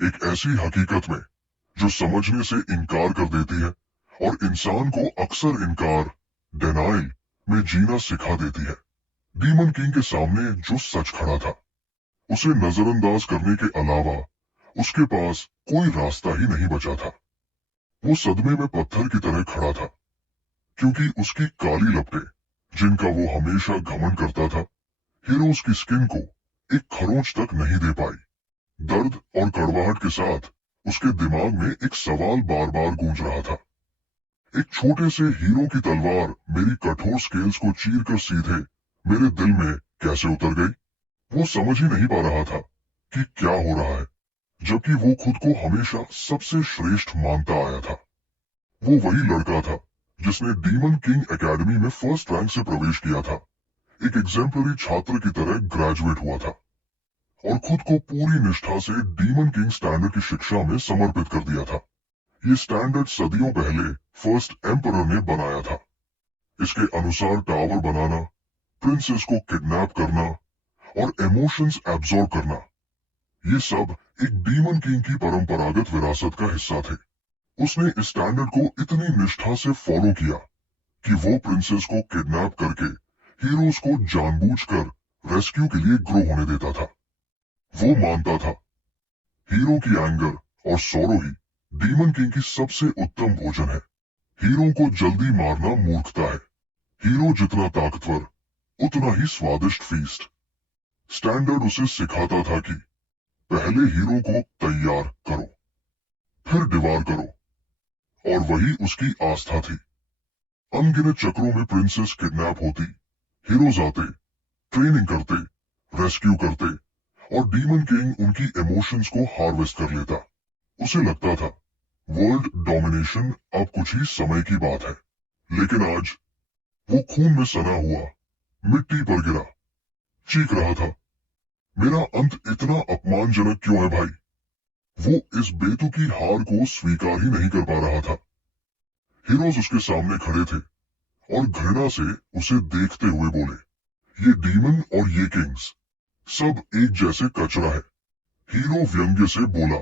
एक ऐसी हकीकत में जो समझने से इनकार कर देती है और इंसान को अक्सर इनकार, डिनाइल में जीना सिखा देती है। डीमन किंग के सामने जो सच खड़ा था, उसे नजरअंदाज करने के अलावा उसके पास कोई रास्ता ही नहीं बचा था। वो सदमे में पत्थर की तरह खड़ा था, क्योंकि उसकी काली लपटें, जिनका वो हमेशा घमंड करता था, हीरोज की स्किन को एक खरोंच तक नहीं दे पाई। दर्द और कड़वाहट के साथ उसके दिमाग में एक सवाल बार बार गूंज रहा था। एक छोटे से हीरो की तलवार मेरी कठोर स्केल्स को चीर कर सीधे मेरे दिल में कैसे उतर गई। वो समझ ही नहीं पा रहा था कि क्या हो रहा है, जबकि वो खुद को हमेशा सबसे श्रेष्ठ मानता आया था। वो वही लड़का था जिसने डीमन किंग एकेडमी में फर्स्ट रैंक से प्रवेश किया था, एक एग्जाम्पलरी छात्र की तरह ग्रेजुएट हुआ था और खुद को पूरी निष्ठा से डीमन किंग स्टैंडर्ड की शिक्षा में समर्पित कर दिया था। ये स्टैंडर्ड सदियों पहले फर्स्ट एम्परर ने बनाया था। इसके अनुसार टावर बनाना, प्रिंसेस को किडनैप करना और इमोशंस एब्जॉर्ब करना, ये सब एक डीमन किंग की परंपरागत विरासत का हिस्सा थे। उसने इस स्टैंडर्ड को इतनी निष्ठा से फॉलो किया कि वो प्रिंसेस को किडनैप करके हीरोज को जानबूझकर रेस्क्यू के लिए ग्रो होने देता था। वो मानता था हीरो की एंगर और सॉरो ही डीमन किंग की सबसे उत्तम भोजन है। हीरो को जल्दी मारना मूर्खता है। हीरो जितना ताकतवर, उतना ही स्वादिष्ट फीस्ट। स्टैंडर्ड उसे सिखाता था कि पहले हीरो को तैयार करो, फिर डिवार करो, और वही उसकी आस्था थी। अनगिनत चक्रों में प्रिंसेस किडनैप होती, हीरोज आते, ट्रेनिंग करते, रेस्क्यू करते, और डीमन किंग उनकी इमोशंस को हार्वेस्ट कर लेता। उसे लगता था वर्ल्ड डोमिनेशन अब कुछ ही समय की बात है। लेकिन आज वो खून में सना हुआ मिट्टी पर गिरा, चीख रहा था, मेरा अंत इतना अपमानजनक क्यों है भाई। वो इस बेतुकी हार को स्वीकार ही नहीं कर पा रहा था। हीरोज उसके सामने खड़े थे और घृणा से उसे देखते हुए बोले, ये डीमन और ये किंग्स सब एक जैसे कचरा है। हीरो व्यंग्य से बोला,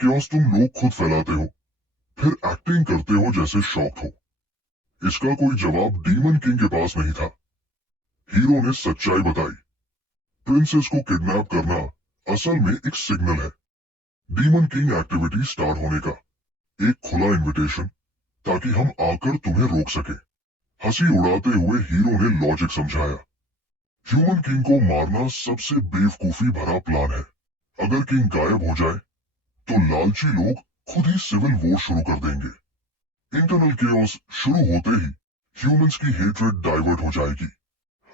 क्यों तुम लोग खुद फैलाते हो, फिर एक्टिंग करते हो जैसे शौक हो। इसका कोई जवाब डीमन किंग के पास नहीं था। हीरो ने सच्चाई बताई, प्रिंसेस को किडनैप करना असल में एक सिग्नल है, डीमन किंग एक्टिविटी स्टार्ट होने का, एक खुला इनविटेशन, ताकि हम आकर तुम्हें रोक सके। हंसी उड़ाते हुए हीरो ने लॉजिक समझाया, ह्यूमन किंग को मारना सबसे बेवकूफी भरा प्लान है। अगर किंग गायब हो जाए तो लालची लोग खुद ही सिविल वॉर शुरू कर देंगे। इंटरनल केओस शुरू होते ही ह्यूमंस की हेट्रेड डाइवर्ट हो जाएगी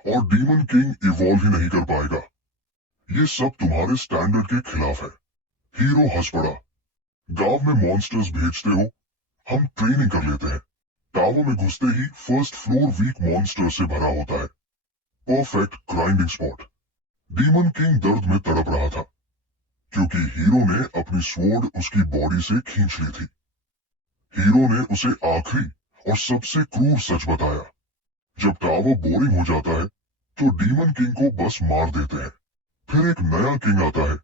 और डीमन किंग इवॉल्व ही नहीं कर पाएगा। ये सब तुम्हारे स्टैंडर्ड के खिलाफ है। हीरो हंस पड़ा, गांव में मॉन्स्टर्स भेजते हो, हम ट्रेनिंग कर लेते हैं। टावर में घुसते ही फर्स्ट फ्लोर वीक मॉन्स्टर से भरा होता है, perfect grinding spot. Demon king दर्द में तड़प रहा था, क्योंकि हीरो ने अपनी स्वॉर्ड उसकी बॉडी से खींच ली थी। हीरो ने उसे आखिरी और सबसे क्रूर सच बताया, जब टावर बोरिंग हो जाता है तो डीमन किंग को बस मार देते हैं, फिर एक नया किंग आता है,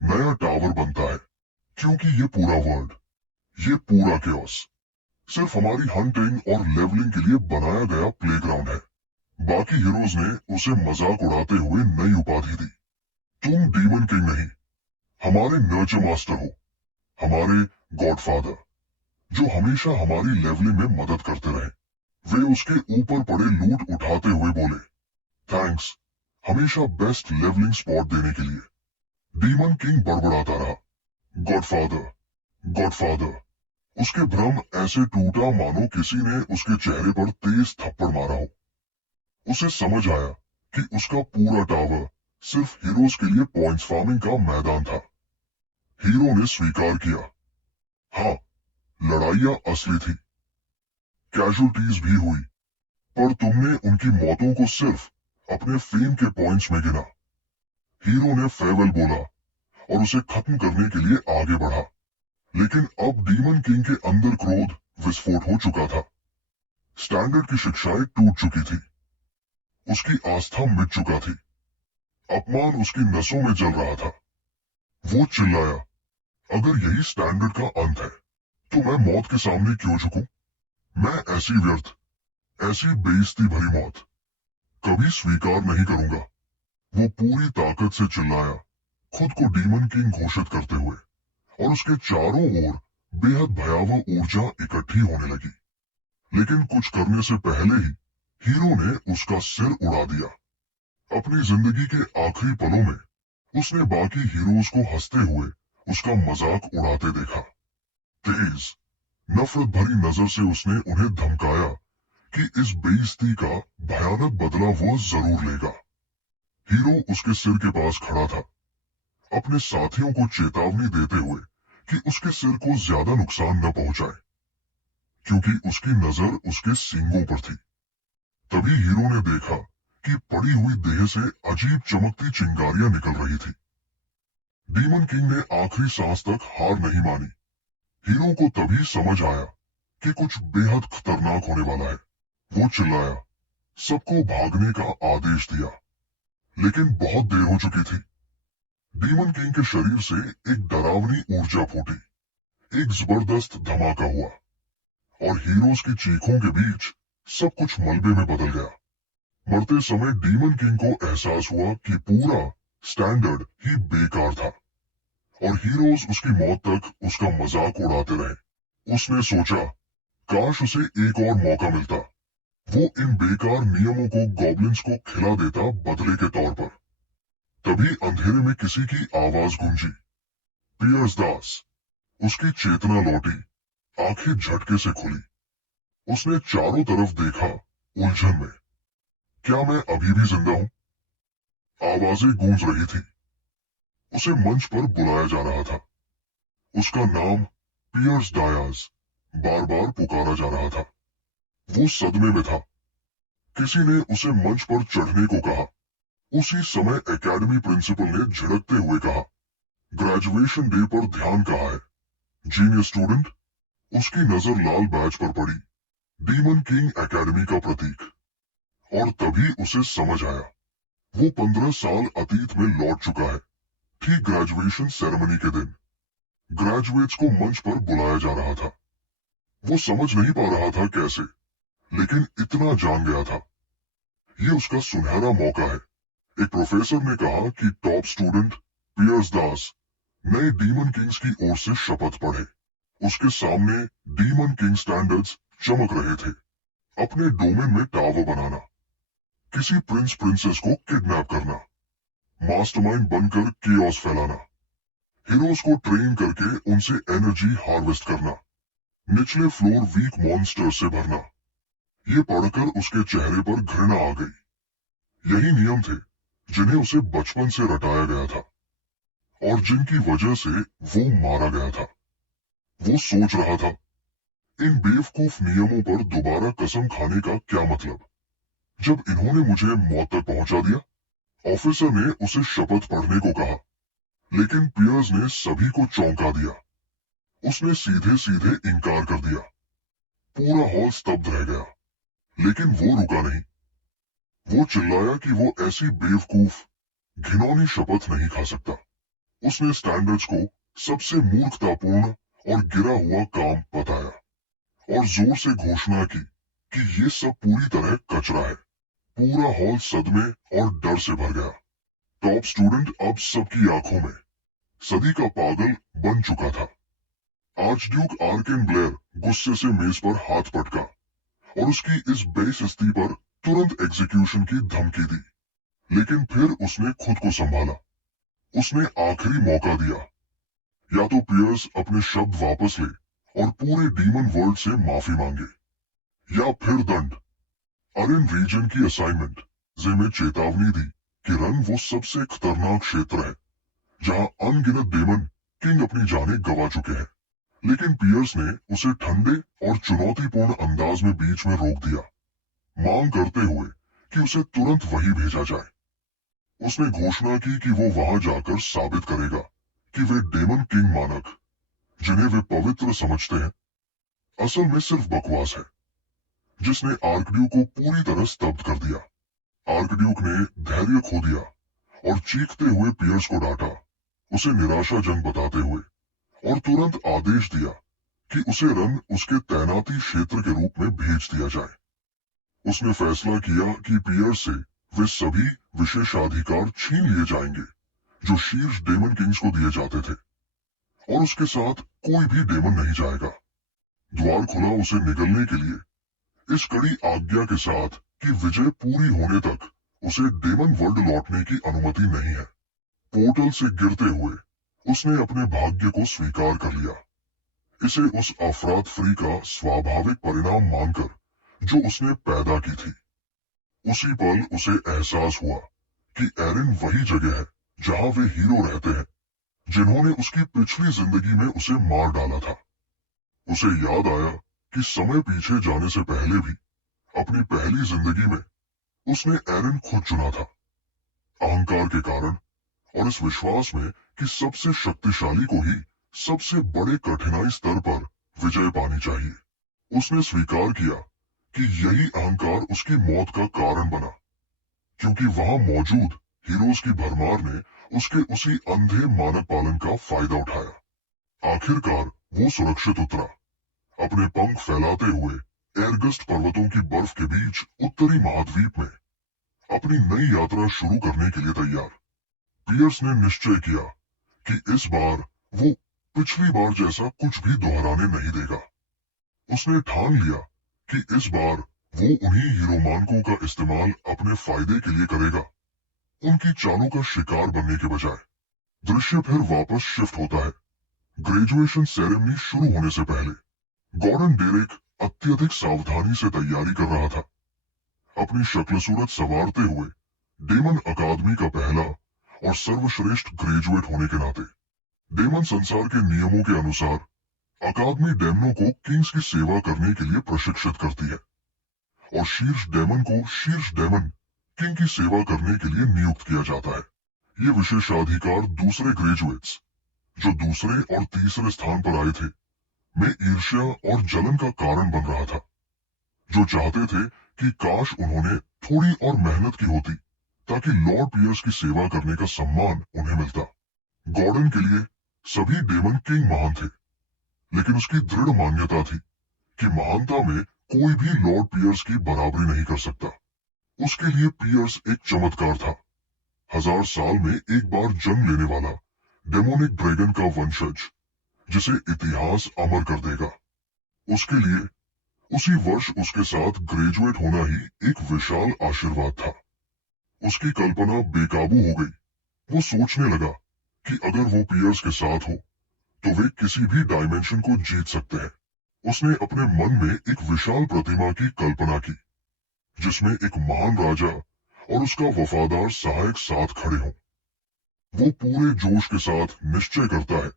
नया टावर बनता है, क्योंकि ये पूरा वर्ल्ड, ये पूरा केओस सिर्फ हमारी हंटिंग और लेवलिंग के लिए बनाया गया प्लेग्राउंड है। बाकी हीरोज ने उसे मजाक उड़ाते हुए नई उपाधि दी, तुम डीमन किंग नहीं, हमारे नर्चर मास्टर हो, हमारे गॉडफादर, जो हमेशा हमारी लेवलिंग में मदद करते रहे। वे उसके ऊपर पड़े लूट उठाते हुए बोले, थैंक्स, हमेशा बेस्ट लेवलिंग स्पॉट देने के लिए। डीमन किंग बड़बड़ाता रहा, गॉडफादर, गॉडफादर। उसके भ्रम ऐसे टूटा मानो किसी ने उसके चेहरे पर तेज थप्पड़ मारा हो। उसे समझ आया कि उसका पूरा टावर सिर्फ हीरोज के लिए पॉइंट्स फार्मिंग का मैदान था। हीरो ने स्वीकार किया, हाँ, लड़ाइयां असली थी, कैजुअलिटीज भी हुई, पर तुमने उनकी मौतों को सिर्फ अपने फेम के पॉइंट्स में गिना। हीरो ने फेयरवेल बोला और उसे खत्म करने के लिए आगे बढ़ा। लेकिन अब डीमन किंग के अंदर क्रोध विस्फोट हो चुका था। स्टैंडर्ड की शिक्षाएं टूट चुकी थी, उसकी आस्था मिट चुका थी, अपमान उसकी नसों में जल रहा था। वो चिल्लाया, अगर यही स्टैंडर्ड का अंत है तो मैं मौत के सामने क्यों झुकूं? मैं ऐसी व्यर्थ, ऐसी बेइज्जती भरी मौत कभी स्वीकार नहीं करूंगा। वो पूरी ताकत से चिल्लाया, खुद को डीमन किंग घोषित करते हुए, और उसके चारों ओर बेहद भयावह ऊर्जा इकट्ठी होने लगी। लेकिन कुछ करने से पहले ही हीरो ने उसका सिर उड़ा दिया। अपनी जिंदगी के आखिरी पलों में उसने बाकी हीरोज को हंसते हुए उसका मजाक उड़ाते देखा। तेज, नफरत भरी नजर से उसने उन्हें धमकाया कि इस बेइज्जती का भयानक बदला वो जरूर लेगा। हीरो उसके सिर के पास खड़ा था, अपने साथियों को चेतावनी देते हुए कि उसके सिर को ज्यादा नुकसान न पहुंचाए, क्योंकि उसकी नजर उसके सींगों पर थी। तभी हीरो ने देखा कि पड़ी हुई देह से अजीब चमकती चिंगारियां निकल रही थी। डीमन किंग ने आखिरी सांस तक हार नहीं मानी। हीरो को तभी समझ आया कि कुछ बेहद खतरनाक होने वाला है। वो चिल्लाया, सबको भागने का आदेश दिया, लेकिन बहुत देर हो चुकी थी। डीमन किंग के शरीर से एक डरावनी ऊर्जा फूटी, एक जबरदस्त धमाका हुआ, और हीरोज की चीखों के बीच सब कुछ मलबे में बदल गया। मरते समय डीमन किंग को एहसास हुआ कि पूरा स्टैंडर्ड ही बेकार था, और हीरोज उसकी मौत तक उसका मजाक उड़ाते रहे। उसने सोचा, काश उसे एक और मौका मिलता। वो इन बेकार नियमों को गॉब्लिन्स को खिला देता बदले के तौर पर। तभी अंधेरे में किसी की आवाज गूंजी, पियर्स दास। उसकी चेतना लौटी, आंखें झटके से खुली। उसने चारों तरफ देखा, उलझन में। क्या मैं अभी भी जिंदा हूं? आवाजें गूंज रही थी। उसे मंच पर बुलाया जा रहा था। उसका नाम पियर्स डायस बार बार पुकारा जा रहा था। वो सदमे में था। किसी ने उसे मंच पर चढ़ने को कहा। उसी समय एकेडमी प्रिंसिपल ने झिड़कते हुए कहा, ग्रेजुएशन डे पर ध्यान कहाँ है? Genius student. उसकी नजर लाल बैज पर पड़ी, डीमन किंग एकेडमी का प्रतीक। और तभी उसे समझ आया, वो 15 साल अतीत में लौट चुका है, ठीक ग्रेजुएशन सेरेमनी के दिन। ग्रेजुएट्स को मंच पर बुलाया जा रहा था। वो समझ नहीं पा रहा था कैसे, लेकिन इतना जान गया था, ये उसका सुनहरा मौका है। एक प्रोफेसर ने कहा कि टॉप स्टूडेंट पियर्स दास नए डीमन किंग्स की ओर से शपथ पढ़े। उसके सामने डीमन किंग स्टैंडर्ड्स चमक रहे थे। अपने डोमेन में टावर बनाना, किसी प्रिंस प्रिंसेस को किडनैप करना, मास्टरमाइंड बनकर केओस फैलाना, हीरोज को ट्रेन करके उनसे एनर्जी हार्वेस्ट करना, निचले फ्लोर वीक मॉन्स्टर से भरना। ये पढ़कर उसके चेहरे पर घृणा आ गई। यही नियम थे जिन्हें उसे बचपन से रटाया गया था, और जिनकी वजह से वो मारा गया था। वो सोच रहा था, इन बेवकूफ नियमों पर दोबारा कसम खाने का क्या मतलब, जब इन्होंने मुझे मौत तक पहुंचा दिया। ऑफिसर ने उसे शपथ पढ़ने को कहा, लेकिन पियर्स ने सभी को चौंका दिया। उसने सीधे सीधे इनकार कर दिया। पूरा हॉल स्तब्ध रह गया, लेकिन वो रुका नहीं। वो चिल्लाया कि वो ऐसी बेवकूफ, घिनौनी शपथ नहीं खा सकता। उसने स्टैंडर्ड्स को सबसे मूर्खतापूर्ण और गिरा हुआ काम बताया, और जोर से घोषणा की कि ये सब पूरी तरह कचरा है। पूरा हॉल सदमे और डर से भर गया। टॉप स्टूडेंट अब सबकी आंखों में सदी का पागल बन चुका था। आर्चड्यूक आर्केन ब्लेयर गुस्से से मेज पर हाथ पटका और उसकी इस बेइज्जती पर तुरंत एग्जीक्यूशन की धमकी दी। लेकिन फिर उसने खुद को संभाला। उसने आखिरी मौका दिया, या तो पियर्स अपने शब्द वापस ले और पूरे डीमन वर्ल्ड से माफी मांगे, या फिर दंड। अरेन रीजन की असाइनमेंट जे में चेतावनी दी कि रन वो सबसे खतरनाक क्षेत्र है जहां अनगिनत डेमन किंग अपनी जानें गंवा चुके हैं। लेकिन पियर्स ने उसे ठंडे और चुनौतीपूर्ण अंदाज में बीच में रोक दिया, मांग करते हुए कि उसे तुरंत वहीं भेजा जाए। उसने घोषणा की कि वो वहां जाकर साबित करेगा कि वे डेमन किंग मानक, जिन्हें वे पवित्र समझते हैं, असल में सिर्फ बकवास है, जिसने आर्कड्यूक को पूरी तरह स्तब्ध कर दिया। आर्कड्यूक ने धैर्य खो दिया और चीखते हुए पियर्स को डांटा, उसे निराशाजनक बताते हुए और तुरंत आदेश दिया कि उसे रन उसके तैनाती क्षेत्र के रूप में भेज दिया जाए। उसने फैसला किया कि पियर्स से वे सभी विशेषाधिकार छीन लिए जाएंगे जो शीर्ष डेमन किंग्स को दिए जाते थे, और उसके साथ कोई भी डेमन नहीं जाएगा। द्वार खुला उसे निगलने के लिए, इस कड़ी आज्ञा के साथ कि विजय पूरी होने तक उसे डेमन वर्ल्ड लौटने की अनुमति नहीं है। पोर्टल से गिरते हुए उसने अपने भाग्य को स्वीकार कर लिया, इसे उस अफरात फ्री का स्वाभाविक परिणाम मानकर जो उसने पैदा की थी। उसी पल उसे एहसास हुआ कि एरिन वही जगह है जहां वे हीरो रहते हैं जिन्होंने उसकी पिछली जिंदगी में उसे मार डाला था। उसे याद आया कि समय पीछे जाने से पहले भी अपनी पहली जिंदगी में उसने एरिन खुद चुना था, अहंकार के कारण और इस विश्वास में कि सबसे शक्तिशाली को ही सबसे बड़े कठिनाई स्तर पर विजय पानी चाहिए। उसने स्वीकार किया कि यही अहंकार उसकी मौत का कारण बना, क्योंकि वहां मौजूद हीरोज की भरमार ने उसके उसी अंधे मानक पालन का फायदा उठाया। आखिरकार वो सुरक्षित उतरा, अपने पंख फैलाते हुए एरगस्ट पर्वतों की बर्फ के बीच उत्तरी महाद्वीप में अपनी नई यात्रा शुरू करने के लिए तैयार। पियर्स ने निश्चय किया कि इस बार वो पिछली बार जैसा कुछ भी दोहराने नहीं देगा। उसने ठान लिया कि इस बार वो उन्हीं हीरोमानकों का इस्तेमाल अपने फायदे के लिए करेगा, उनकी चालों का शिकार बनने के बजाय। दृश्य फिर वापस शिफ्ट होता है। ग्रेजुएशन सेरेमनी शुरू होने से पहले गॉर्डन डेरेक अत्यधिक सावधानी से तैयारी कर रहा था, अपनी शक्ल सूरत संवारते हुए डेमन अकादमी का पहला और सर्वश्रेष्ठ ग्रेजुएट होने के नाते। डेमन संसार के नियमों के अनुसार अकादमी डेमनों को किंग्स की सेवा करने के लिए प्रशिक्षित करती है और शीर्ष डेमन को शीर्ष डेमन किंग की सेवा करने के लिए नियुक्त किया जाता है। ये विशेषाधिकार दूसरे ग्रेजुएट्स जो दूसरे और तीसरे स्थान पर आए थे में ईर्ष्या और जलन का कारण बन रहा था, जो चाहते थे कि काश उन्होंने थोड़ी और मेहनत की होती ताकि लॉर्ड पियर्स की सेवा करने का सम्मान उन्हें मिलता। गॉर्डन के लिए सभी डेमन किंग महान थे, लेकिन उसकी दृढ़ मान्यता थी कि महानता में कोई भी लॉर्ड पियर्स की बराबरी नहीं कर सकता। उसके लिए पियर्स एक चमत्कार था, 1000 साल में एक बार जन्म लेने वाला डेमोनिक ड्रैगन का वंशज जिसे इतिहास अमर कर देगा। उसके लिए उसी वर्ष उसके साथ ग्रेजुएट होना ही एक विशाल आशीर्वाद था। उसकी कल्पना बेकाबू हो गई। वो सोचने लगा कि अगर वो पियर्स के साथ हो तो वे किसी भी डायमेंशन को जीत सकते हैं। उसने अपने मन में एक विशाल प्रतिमा की कल्पना की जिसमें एक महान राजा और उसका वफादार सहायक साथ खड़े हों। वो पूरे जोश के साथ निश्चय करता है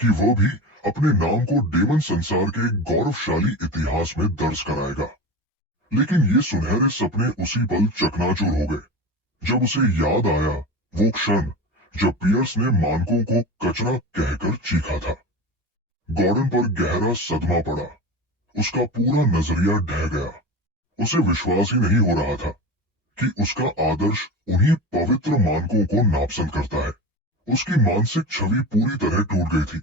कि वो भी अपने नाम को डेमन संसार के गौरवशाली इतिहास में दर्ज कराएगा। लेकिन ये सुनहरे सपने उसी पल चकनाचूर हो गए जब उसे याद आया वो क्षण जब पियर्स ने मानकों को कचरा कहकर चीखा था। गॉर्डन पर गहरा सदमा पड़ा, उसका पूरा नजरिया ढह गया। उसे विश्वास ही नहीं हो रहा था कि उसका आदर्श उन्हीं पवित्र मानकों को नापसंद करता है। उसकी मानसिक छवि पूरी तरह टूट गई थी।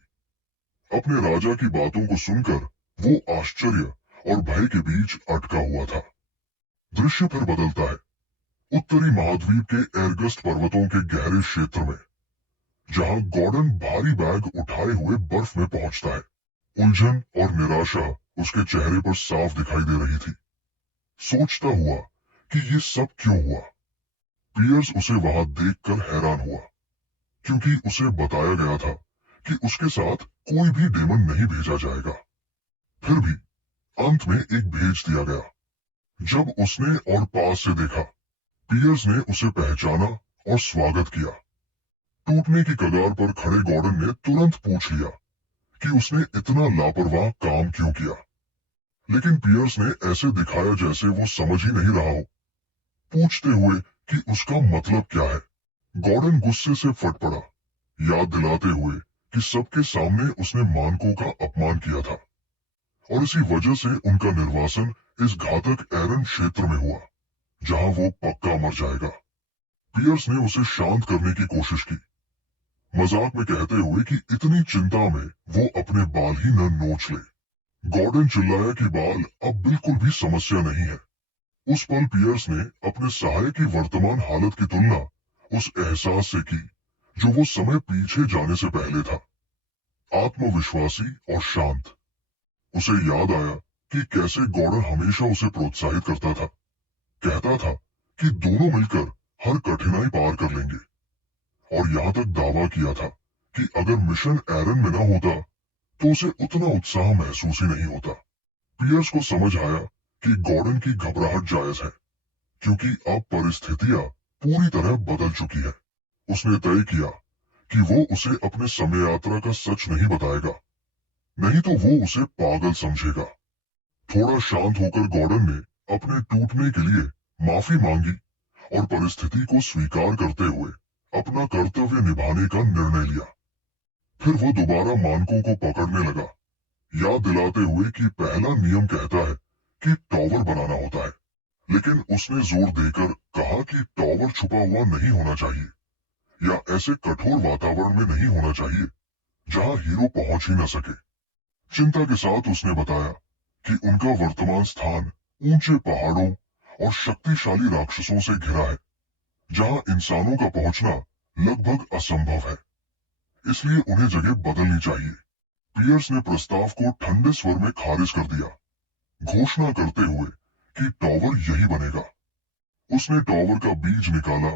अपने राजा की बातों को सुनकर वो आश्चर्य और भय के बीच अटका हुआ था। दृश्य फिर बदलता है, उत्तरी महाद्वीप के एरगस्ट पर्वतों के गहरे क्षेत्र में, जहां गॉर्डन भारी बैग उठाए हुए बर्फ में पहुंचता है। उलझन और निराशा उसके चेहरे पर साफ दिखाई दे रही थी। सोचता हुआ कि ये सब क्यों हुआ। पियर्स उसे वहां देखकर हैरान हुआ, क्योंकि उसे बताया गया था कि उसके साथ कोई भी डेमन नहीं भेजा जाएगा। फिर भी अंत में एक भेज दिया गया। जब उसने और पास से देखा, पियर्स ने उसे पहचाना और स्वागत किया। टूटने की कगार पर खड़े गॉर्डन ने तुरंत पूछ लिया कि उसने इतना लापरवाह काम क्यों किया, लेकिन पियर्स ने ऐसे दिखाया जैसे वो समझ ही नहीं रहा हो, पूछते हुए कि उसका मतलब क्या है। गॉर्डन गुस्से से फट पड़ा, याद दिलाते हुए कि सबके सामने उसने मानकों का अपमान किया था और इसी वजह से उनका निर्वासन इस घातक एरन क्षेत्र में हुआ जहां वो पक्का मर जाएगा। पियर्स ने उसे शांत करने की कोशिश की, मजाक में कहते हुए कि इतनी चिंता में वो अपने बाल ही न नोच ले। गॉर्डन चिल्लाया कि बाल अब बिल्कुल भी समस्या नहीं है। उस पल पियर्स ने अपने सहायक की वर्तमान हालत की तुलना उस एहसास से की जो वो समय पीछे जाने से पहले था, आत्मविश्वासी और शांत। उसे याद आया कि कैसे गॉर्डन हमेशा उसे प्रोत्साहित करता था, कहता था कि दोनों मिलकर हर कठिनाई पार कर लेंगे, और यहाँ तक दावा किया था कि अगर मिशन एरन में न होता तो उसे उतना उत्साह महसूस ही नहीं होता। पियर्स को समझ आया कि गॉर्डन की घबराहट जायज है, क्योंकि अब परिस्थितियां पूरी तरह बदल चुकी है। उसने तय किया कि वो उसे अपने समय यात्रा का सच नहीं बताएगा, नहीं तो वो उसे पागल समझेगा। थोड़ा शांत होकर गॉर्डन ने अपने टूटने के लिए माफी मांगी और परिस्थिति को स्वीकार करते हुए अपना कर्तव्य निभाने का निर्णय लिया। फिर वो दोबारा मानकों को पकड़ने लगा, याद दिलाते हुए कि पहला नियम कहता है कि टॉवर बनाना होता है, लेकिन उसने जोर देकर कहा कि टॉवर छुपा हुआ नहीं होना चाहिए या ऐसे कठोर वातावरण में नहीं होना चाहिए जहां हीरो पहुंच ही न सके। चिंता के साथ उसने बताया कि उनका वर्तमान स्थान ऊंचे पहाड़ों और शक्तिशाली राक्षसों से घिरा है, जहां इंसानों का पहुंचना लगभग असंभव है, इसलिए उन्हें जगह बदलनी चाहिए। पियर्स ने प्रस्ताव को ठंडे स्वर में खारिज कर दिया, घोषणा करते हुए कि टॉवर यही बनेगा। उसने टॉवर का बीज निकाला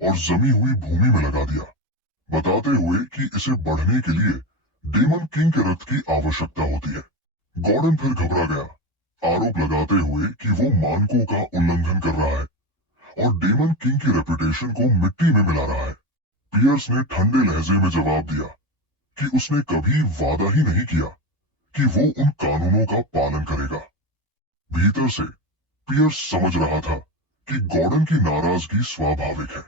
और जमी हुई भूमि में लगा दिया, बताते हुए कि इसे बढ़ने के लिए डेमन किंग के रक्त की आवश्यकता होती है। गॉर्डन फिर घबरा गया, आरोप लगाते हुए कि वो मानकों का उल्लंघन कर रहा है और डेमन किंग की रेपुटेशन को मिट्टी में मिला रहा है। पियर्स ने ठंडे लहजे में जवाब दिया कि उसने कभी वादा ही नहीं किया कि वो उन कानूनों का पालन करेगा। भीतर से पियर्स समझ रहा था कि गॉर्डन की नाराजगी स्वाभाविक है।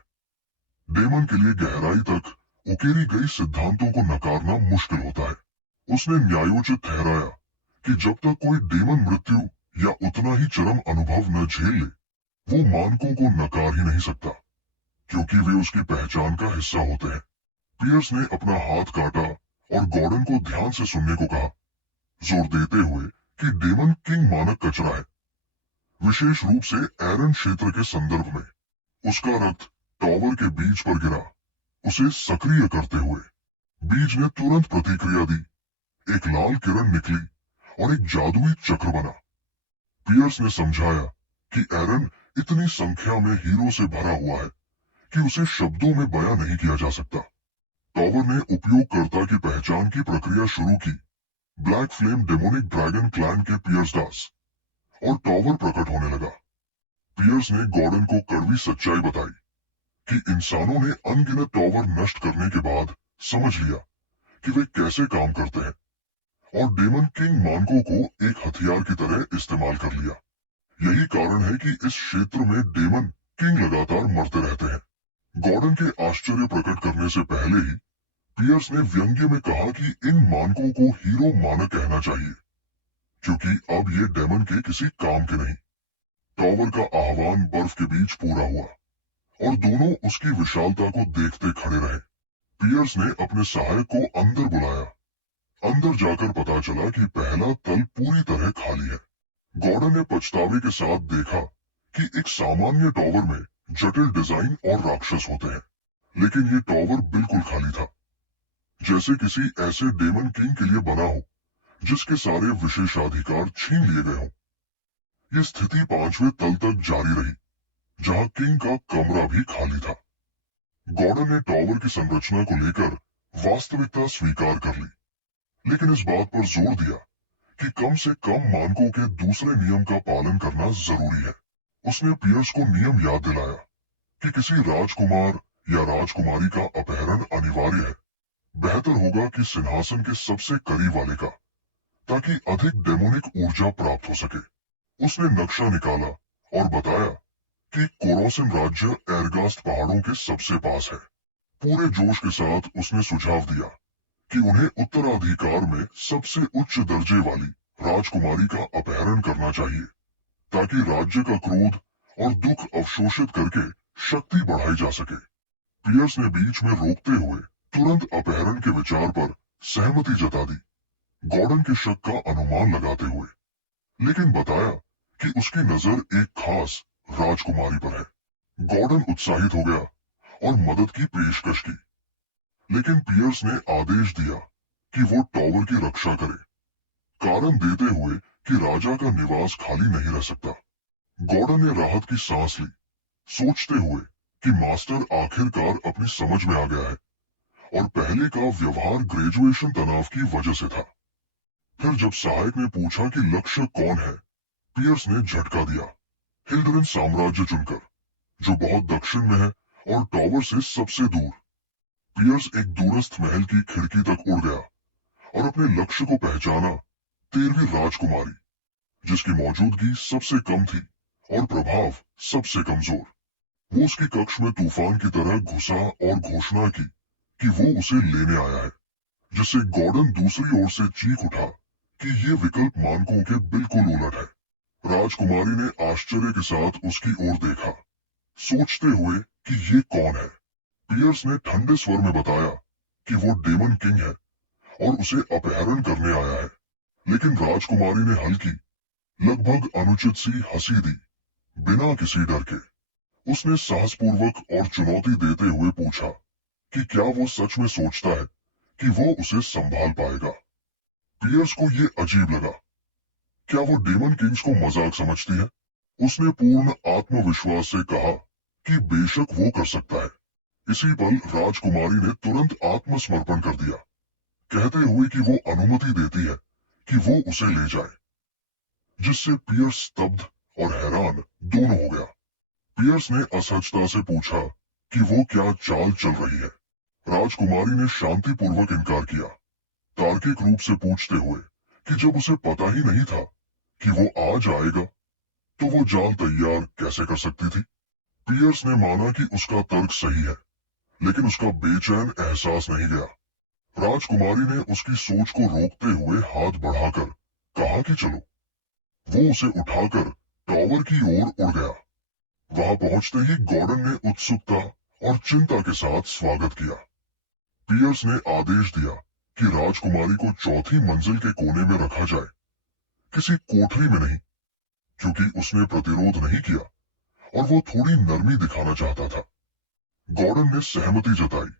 डेमन के लिए गहराई तक उकेरी गई सिद्धांतों को नकारना मुश्किल होता है। उसने न्यायोचित ठहराया कि जब तक कोई डेमन मृत्यु या उतना ही चरम अनुभव न झेल ले, वो मानकों को नकार ही नहीं सकता, क्योंकि वे उसकी पहचान का हिस्सा होते हैं। पियर्स ने अपना हाथ काटा और गॉर्डन को ध्यान से सुनने को कहा, जोर देते हुए कि डेमन किंग मानक कचरा है, विशेष रूप से एरन क्षेत्र के संदर्भ में। उसका रक्त टॉवर के बीज पर गिरा, उसे सक्रिय करते हुए। बीज ने तुरंत प्रतिक्रिया दी, एक लाल किरण निकली और एक जादुई चक्र बना। पियर्स ने समझाया कि एरन इतनी संख्या में हीरो से भरा हुआ है कि उसे शब्दों में बयां नहीं किया जा सकता। टॉवर ने उपयोगकर्ता की पहचान की प्रक्रिया शुरू की, black flame demonic dragon clan के पियर्स दास, और टॉवर प्रकट होने लगा। पियर्स ने गॉर्डन को कड़वी सच्चाई बताई कि इंसानों ने अनगिनत टॉवर नष्ट करने के बाद समझ लिया कि वे कैसे काम करते हैं, और डेमन किंग मानकों को एक हथियार की तरह इस्तेमाल कर लिया। यही कारण है कि इस क्षेत्र में डेमन किंग लगातार मरते रहते हैं। गॉर्डन के आश्चर्य प्रकट करने से पहले ही पियर्स ने व्यंग्य में कहा कि इन मानकों को हीरो मानक कहना चाहिए, क्योंकि अब ये डेमन के किसी काम के नहीं। टॉवर का आह्वान बर्फ के बीच पूरा हुआ और दोनों उसकी विशालता को देखते खड़े रहे। पियर्स ने अपने सहायक को अंदर बुलाया। अंदर जाकर पता चला कि पहला तल पूरी तरह खाली है। गॉर्डन ने पछतावे के साथ देखा कि एक सामान्य टॉवर में जटिल डिजाइन और राक्षस होते हैं, लेकिन ये टॉवर बिल्कुल खाली था, जैसे किसी ऐसे डेमन किंग के लिए बना हो जिसके सारे विशेषाधिकार छीन लिए गए हों। ये स्थिति 5वें तल तक जारी रही, जहां किंग का कमरा भी खाली था। गॉर्डन ने टॉवर की संरचना को लेकर वास्तविकता स्वीकार कर ली, लेकिन इस बात पर जोर दिया कि कम से कम मानकों के दूसरे नियम का पालन करना जरूरी है। उसने पियर्स को नियम याद दिलाया कि किसी राजकुमार या राजकुमारी का अपहरण अनिवार्य है। बेहतर होगा कि सिंहासन के सबसे करीब वाले का, ताकि अधिक डेमोनिक ऊर्जा प्राप्त हो सके। उसने नक्शा निकाला और बताया कि कोरोसिन राज्य एरगास्ट पहाड़ों के सबसे पास है। पूरे जोश के साथ उसने सुझाव दिया कि उन्हें उत्तराधिकार में सबसे उच्च दर्जे वाली राजकुमारी का अपहरण करना चाहिए, ताकि राज्य का क्रोध और दुख अवशोषित करके शक्ति बढ़ाई जा सके। पियर्स ने बीच में रोकते हुए तुरंत अपहरण के विचार पर सहमति जता दी, गॉर्डन के शक का अनुमान लगाते हुए, लेकिन बताया कि उसकी नजर एक खास राजकुमारी पर है। गॉर्डन उत्साहित हो गया और मदद की पेशकश की, लेकिन पियर्स ने आदेश दिया कि वो टॉवर की रक्षा करे, कारण देते हुए कि राजा का निवास खाली नहीं रह सकता। गॉर्डन ने राहत की सांस ली, सोचते हुए कि मास्टर आखिरकार अपनी समझ में आ गया है और पहले का व्यवहार ग्रेजुएशन तनाव की वजह से था। फिर जब सहायक ने पूछा कि लक्ष्य कौन है, पियर्स ने झटका दिया, हिल्डरन साम्राज्य चुनकर, जो बहुत दक्षिण में है और टॉवर से सबसे दूर। पियर्स एक दूरस्थ महल की खिड़की तक उड़ गया और अपने लक्ष्य को पहचाना, 13वीं राजकुमारी, जिसकी मौजूदगी सबसे कम थी और प्रभाव सबसे कमजोर। वो उसकी कक्ष में तूफान की तरह घुसा और घोषणा की कि वो उसे लेने आया है, जिससे गॉर्डन दूसरी ओर से चीख उठा कि ये विकल्प मानकों के बिल्कुल उलट है। राजकुमारी ने आश्चर्य के साथ उसकी ओर देखा, सोचते हुए कि ये कौन है। पियर्स ने ठंडे स्वर में बताया कि वो डेमन किंग है और उसे अपहरण करने आया है, लेकिन राजकुमारी ने हल्की, लगभग अनुचित सी हंसी दी, बिना किसी डर के। उसने साहसपूर्वक और चुनौती देते हुए पूछा कि क्या वो सच में सोचता है कि वो उसे संभाल पाएगा। पियर्स को ये अजीब लगा। क्या वो डेमन किंग्स को मजाक समझती है? उसने पूर्ण आत्मविश्वास से कहा कि बेशक वो कर सकता है। इसी पल राजकुमारी ने तुरंत आत्मसमर्पण कर दिया, कहते हुए कि वो अनुमति देती है कि वो उसे ले जाए, जिससे पियर्स स्तब्ध और हैरान दोनों हो गया। पियर्स ने असहजता से पूछा कि वो क्या चाल चल रही है। राजकुमारी ने शांतिपूर्वक इनकार किया, तार्किक रूप से पूछते हुए कि जब उसे पता ही नहीं था कि वो आ जाएगा, तो वो जाल तैयार कैसे कर सकती थी। पियर्स ने माना कि उसका तर्क सही है, लेकिन उसका बेचैन एहसास नहीं गया। राजकुमारी ने उसकी सोच को रोकते हुए हाथ बढ़ाकर कहा कि चलो। वो उसे उठाकर टॉवर की ओर उड़ गया। वहां पहुंचते ही गॉर्डन ने उत्सुकता और चिंता के साथ स्वागत किया। पियर्स ने आदेश दिया कि राजकुमारी को चौथी मंजिल के कोने में रखा जाए, किसी कोठरी में नहीं, क्योंकि उसने प्रतिरोध नहीं किया और वो थोड़ी नरमी दिखाना चाहता था। गॉर्डन ने सहमति जताई,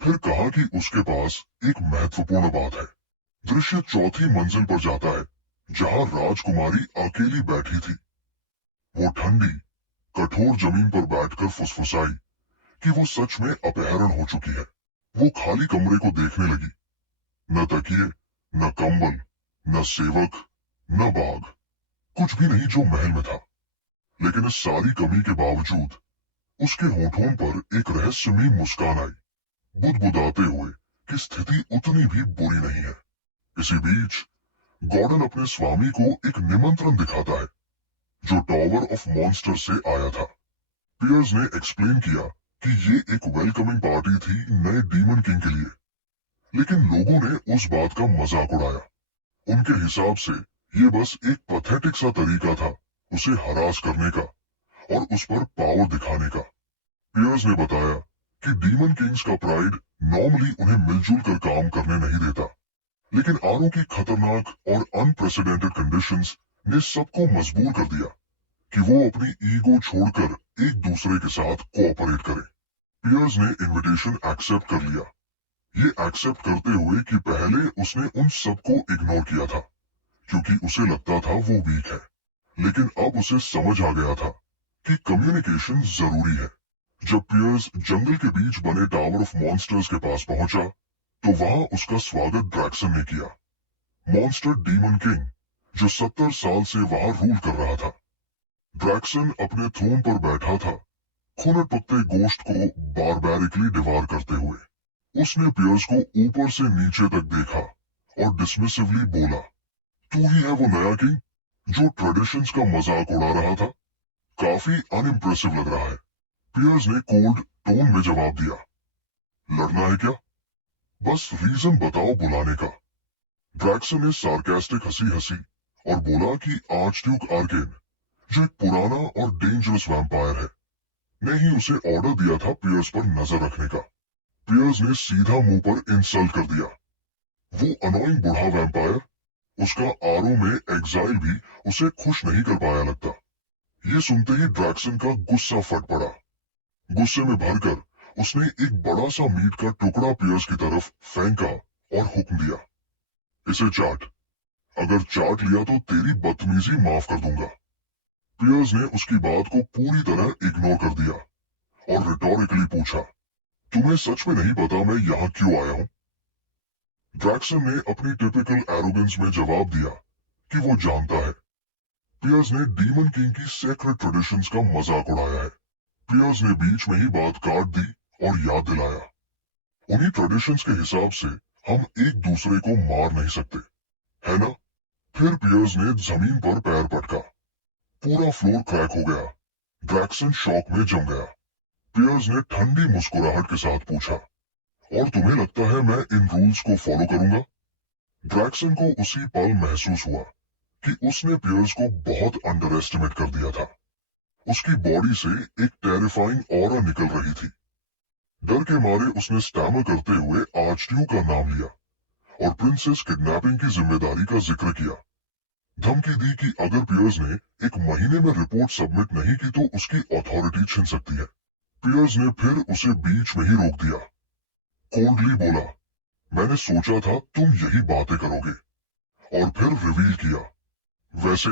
फिर कहा कि उसके पास एक महत्वपूर्ण बात है। दृश्य चौथी मंजिल पर जाता है, जहां राजकुमारी अकेली बैठी थी। वो ठंडी, कठोर जमीन पर बैठकर फुसफुसाई कि वो सच में अपहरण हो चुकी है। वो खाली कमरे को देखने लगी, न तकिए, न कंबल, न सेवक, न बाग, कुछ भी नहीं जो महल में था। लेकिन इस सारी कमी के बावजूद उसके होठों पर एक रहस्यमयी मुस्कान आई, बुदबुदाते हुए कि स्थिति उतनी भी बुरी नहीं है। इसी बीच गॉर्डन अपने स्वामी को एक निमंत्रण दिखाता है, जो टॉवर ऑफ मॉन्स्टर से आया था। पियर्स ने एक्सप्लेन किया कि ये एक वेलकमिंग पार्टी थी नए डीमन किंग के लिए, लेकिन लोगों ने उस बात का मजाक उड़ाया। उनके हिसाब से ये बस एक पैथेटिक सा तरीका था उसे हरास करने का और उस पर पावर दिखाने का। पियर्स ने बताया कि डीमन किंग्स का प्राइड नॉर्मली उन्हें मिलजुल कर काम करने नहीं देता, लेकिन आरो की खतरनाक और अनप्रेसिडेंटेड कंडीशंस ने सबको मजबूर कर दिया कि वो अपनी ईगो छोड़कर एक दूसरे के साथ कोऑपरेट करे। पियर्स ने इनविटेशन एक्सेप्ट कर लिया, ये एक्सेप्ट करते हुए कि पहले उसने उन सबको इग्नोर किया था क्योंकि उसे लगता था वो वीक है, लेकिन अब उसे समझ आ गया था कि कम्युनिकेशन जरूरी है। जब पियर्स जंगल के बीच बने टावर ऑफ मॉन्स्टर्स के पास पहुंचा, तो वहां उसका स्वागत ड्रैक्सन ने किया, मॉन्स्टर डीमन किंग, जो 70 साल से वहां रूल कर रहा था। ड्रैक्सन अपने थ्रोन पर बैठा था, खून पकते गोश्त को बारबैरिकली डिवार करते हुए। उसने पियर्स को ऊपर से नीचे तक देखा और डिसमिसिवली बोला, तू ही है वो नया किंग जो ट्रेडिशंस का मजाक उड़ा रहा था? काफी अनइम्प्रेसिव लग रहा है। पियर्स ने कोल्ड टोन में जवाब दिया, लड़ना है क्या? बस रीजन बताओ बुलाने का। ड्रैक्सन ने सार्केस्टिक हंसी हंसी और बोला कि आर्चड्यूक आर्केन, जो एक पुराना और डेंजरस वैम्पायर है, ने ही उसे ऑर्डर दिया था पियर्स पर नजर रखने का। पियर्स ने सीधा मुंह पर इंसल्ट कर दिया। वो अनोइंग बूढ़ा वैम्पायर, उसका आरओ में एग्जाइल भी उसे खुश नहीं कर पाया लगता। ये सुनते ही ड्रैक्सन का गुस्सा फट पड़ा। गुस्से में भरकर उसने एक बड़ा सा मीट का टुकड़ा पियर्स की तरफ फेंका और हुक्म दिया, इसे चाट। अगर चाट लिया तो तेरी बदतमीजी माफ कर दूंगा। पियर्स ने उसकी बात को पूरी तरह इग्नोर कर दिया और रिटोरिकली पूछा, तुम्हें सच में नहीं पता मैं यहां क्यों आया हूं? ड्रैक्सन ने अपनी टिपिकल एरोगेंस में जवाब दिया कि वो जानता है। पियर्स ने डीमन किंग की सेक्रेट ट्रेडिशंस का मजाक उड़ाया है। पियर्स ने बीच में ही बात काट दी और याद दिलाया, उन्हीं ट्रेडिशंस के हिसाब से हम एक दूसरे को मार नहीं सकते, है ना? फिर पियर्स ने जमीन पर पैर पटका। पूरा फ्लोर क्रैक हो गया। ड्रैक्सन शॉक में जम गया। पियर्स ने ठंडी मुस्कुराहट के साथ पूछा, और तुम्हें लगता है मैं इन रूल्स को फॉलो करूंगा? ड्रैक्सन को उसी पल महसूस हुआ कि उसने पियर्स को बहुत अंडर एस्टिमेट कर दिया था। उसकी बॉडी से एक टेरिफाइंग ऑरा निकल रही थी। डर के मारे उसने स्टैमर करते हुए आर्चड्यू का नाम लिया और प्रिंसेस किडनैपिंग की जिम्मेदारी का जिक्र किया। धमकी दी कि अगर पियर्स ने एक महीने में रिपोर्ट सबमिट नहीं की तो उसकी अथॉरिटी छिन सकती है। पियर्स ने फिर उसे बीच में ही रोक दिया। कोल्डली बोला, मैंने सोचा था तुम यही बातें करोगे। और फिर रिवील किया, वैसे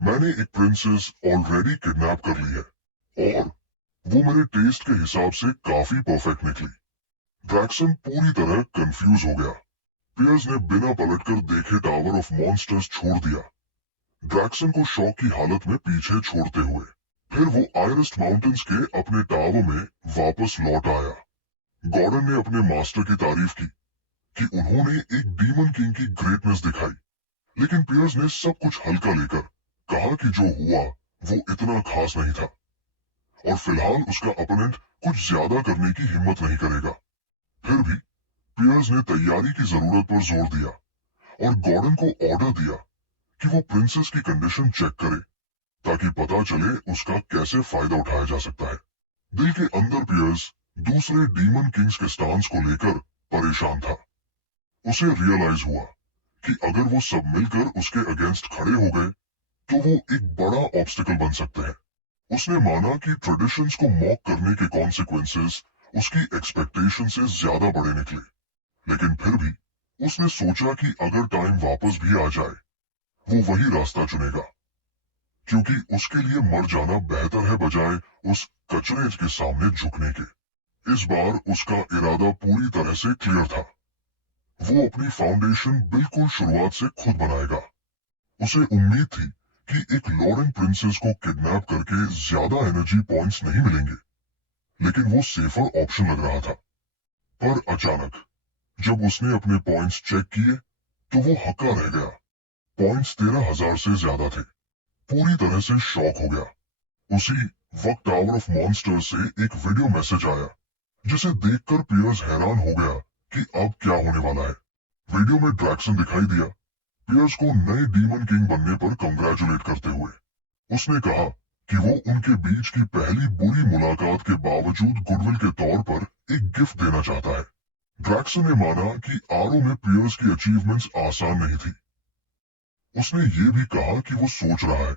मैंने एक प्रिंसेस ऑलरेडी किडनैप कर ली है और वो मेरे टेस्ट के हिसाब से काफी परफेक्ट निकली। ड्रैक्सन पूरी तरह कंफ्यूज हो गया। पियर्स ने बिना पलटकर देखे टावर ऑफ मॉन्स्टर्स छोड़ दिया, ड्रैक्सन को शॉक की हालत में पीछे छोड़ते हुए। फिर वो आयरिस्ट माउंटेन्स के अपने टावर में वापस लौट आया। गॉर्डन ने अपने मास्टर की तारीफ की कि उन्होंने एक डीमन किंग की ग्रेटनेस दिखाई, लेकिन पियर्स ने सब कुछ हल्का लेकर कहा कि जो हुआ वो इतना खास नहीं था और फिलहाल उसका अपोनेंट कुछ ज्यादा करने की हिम्मत नहीं करेगा। फिर भी पियर्स ने तैयारी की जरूरत पर जोर दिया और गॉर्डन को ऑर्डर दिया कि वो प्रिंसेस की कंडीशन चेक करे ताकि पता चले उसका कैसे फायदा उठाया जा सकता है। दिल के अंदर पियर्स दूसरे डीमन किंग्स के स्टांस को लेकर परेशान था। उसे रियलाइज हुआ कि अगर वो सब मिलकर उसके अगेंस्ट खड़े हो गए तो वो एक बड़ा ऑब्स्टिकल बन सकते हैं। उसने माना कि ट्रेडिशंस को मॉक करने के कॉन्सिक्वेंसेस उसकी एक्सपेक्टेशन से ज्यादा बड़े निकले, लेकिन फिर भी उसने सोचा कि अगर टाइम वापस भी आ जाए वो वही रास्ता चुनेगा, क्योंकि उसके लिए मर जाना बेहतर है बजाय उस कचरे के सामने झुकने के। इस बार उसका इरादा पूरी तरह से क्लियर था। वो अपनी फाउंडेशन बिल्कुल शुरुआत से खुद बनाएगा। उसे उम्मीद थी कि एक लॉरेन प्रिंसेस को किडनैप करके ज्यादा एनर्जी पॉइंट्स नहीं मिलेंगे, लेकिन वो सेफर ऑप्शन लग रहा था। पर अचानक जब उसने अपने पॉइंट्स चेक किए तो वो हक्का रह गया। पॉइंट्स 13,000 से ज्यादा थे। पूरी तरह से शॉक हो गया। उसी वक्त टावर ऑफ मॉन्स्टर से एक वीडियो मैसेज आया, जिसे देखकर पियर्स हैरान हो गया कि अब क्या होने वाला है। वीडियो में ड्रैक्सन दिखाई दिया, पियर्स को नए डीमन किंग बनने पर कंग्रेचुलेट करते हुए। उसने कहा कि वो उनके बीच की पहली बुरी मुलाकात के बावजूद गुडविल के तौर पर एक गिफ्ट देना चाहता है। ड्रैक्सन ने माना कि आरओ में पियर्स की अचीवमेंट्स आसान नहीं थी। उसने ये भी कहा कि वो सोच रहा है,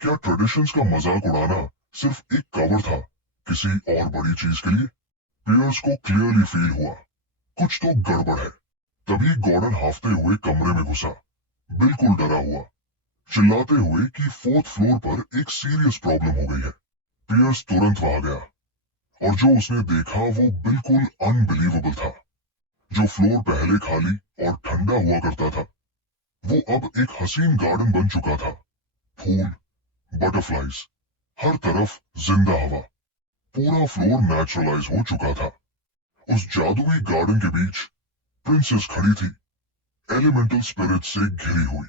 क्या ट्रेडिशंस का मजाक उड़ाना सिर्फ एक कवर था किसी और बड़ी चीज के लिए? पियर्स को क्लियरली फील हुआ कुछ तो गड़बड़ है। तभी गॉर्डन हाफते हुए कमरे में घुसा, बिल्कुल डरा हुआ, चिल्लाते हुए कि 4th फ्लोर पर एक सीरियस प्रॉब्लम हो गई है। पियर्स तुरंत वहां गया और जो उसने देखा वो बिल्कुल अनबिलीवेबल था। जो फ्लोर पहले खाली और ठंडा हुआ करता था वो अब एक हसीन गार्डन बन चुका था। फूल, बटरफ्लाइज, हर तरफ जिंदा हवा। पूरा फ्लोर नेचुरलाइज हो चुका था। उस जादुई गार्डन के बीच प्रिंसेस खड़ी थी, एलिमेंटल स्पिरिट से घिरी हुई।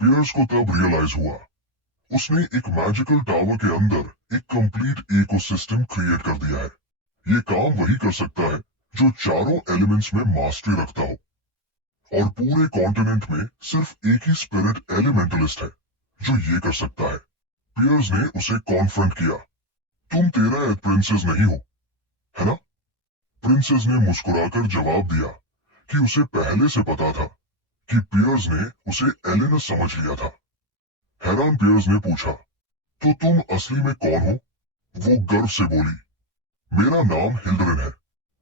पियर्स को तब रियलाइज हुआ उसने एक मैजिकल टावर के अंदर एक कंप्लीट इकोसिस्टम क्रिएट कर दिया है। ये काम वही कर सकता है जो चारों एलिमेंट्स में मास्टरी रखता हो, और पूरे कॉन्टिनेंट में सिर्फ एक ही स्पिरिट एलिमेंटलिस्ट है जो ये कर सकता है। पियर्स ने उसे कॉन्फ्रंट किया, तुम 13th प्रिंसेस नहीं हो, है ना? प्रिंसेस ने मुस्कुराकर जवाब दिया कि उसे पहले से पता था कि पियर्स ने उसे एलेनस समझ लिया था। हैरान पियर्स ने पूछा, तो तुम असली में कौन हो? वो गर्व से बोली, मेरा नाम हिल्डरन है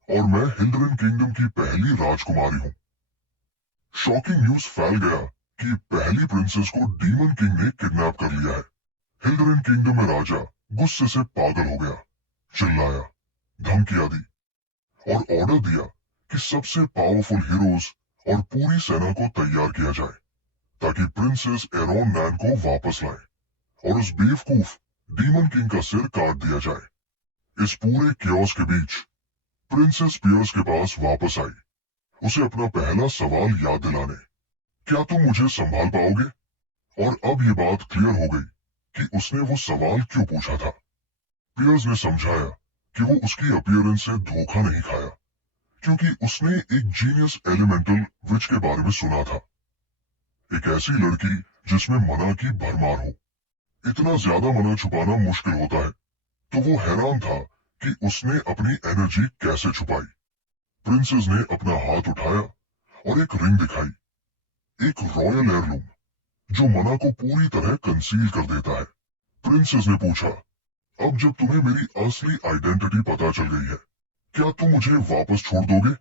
और मैं हिल्डरन किंगडम की पहली राजकुमारी हूं। शॉकिंग न्यूज फैल गया कि पहली प्रिंसेस को डीमन किंग ने किडनैप कर लिया है। हिल्डरन किंगडम में राजा गुस्से से पागल हो गया, चिल्लाया, धमकियां दी और ऑर्डर दिया कि सबसे पावरफुल हीरोज और पूरी सेना को तैयार किया जाए ताकि प्रिंसेस एरोन नैन को वापस लाए और उस बेवकूफ डीमन किंग का सिर काट दिया जाए। इस पूरे क्योस के बीच प्रिंसेस पियर्स के पास वापस आई, उसे अपना पहला सवाल याद दिलाने, क्या तुम मुझे संभाल पाओगे? और अब ये बात क्लियर हो गई कि उसने वो सवाल क्यों पूछा था। पियर्स ने समझाया कि वो उसकी अपीयरेंस से धोखा नहीं खाया, क्योंकि उसने एक जीनियस एलिमेंटल विच के बारे में सुना था, एक ऐसी लड़की जिसमें मना की भरमार हो। इतना ज्यादा मना छुपाना मुश्किल होता है, तो वो हैरान था कि उसने अपनी एनर्जी कैसे छुपाई। प्रिंसेस ने अपना हाथ उठाया और एक रिंग दिखाई, एक रॉयल एयरलूम जो मना को पूरी तरह कंसील कर देता है। प्रिंसेस ने पूछा, अब जब तुम्हें मेरी असली आइडेंटिटी पता चल गई है, क्या तुम मुझे वापस छोड़ दोगे?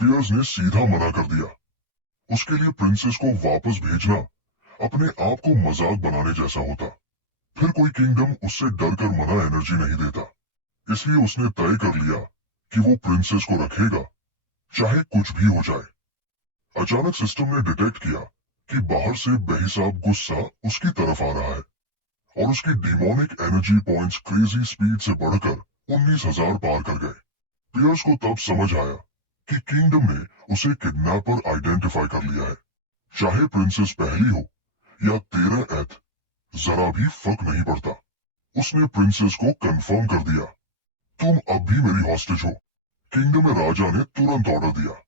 पियर्स ने सीधा मना कर दिया। उसके लिए प्रिंसेस को वापस भेजना अपने आप को मजाक बनाने जैसा होता। फिर कोई किंगडम उससे डरकर मना एनर्जी नहीं देता, इसलिए उसने तय कर लिया कि वो प्रिंसेस को रखेगा, चाहे कुछ भी हो जाए। अचानक सिस्टम ने डिटेक्ट किया कि बाहर से बेहिसाब गुस्सा उसकी तरफ आ रहा है और उसकी demonic energy points crazy speed से बढ़कर 19,000 पार कर गए। पियर्स को तब समझ आया कि किंगडम ने उसे किडनैपर आइडेंटिफाई कर लिया है। चाहे प्रिंसेस पहली हो या 13 एथ, जरा भी फर्क नहीं पड़ता। उसने प्रिंसेस को कंफर्म कर दिया, तुम अब भी मेरी हॉस्टेज हो। किंगडम में राजा ने तुरंत ऑर्डर दिया,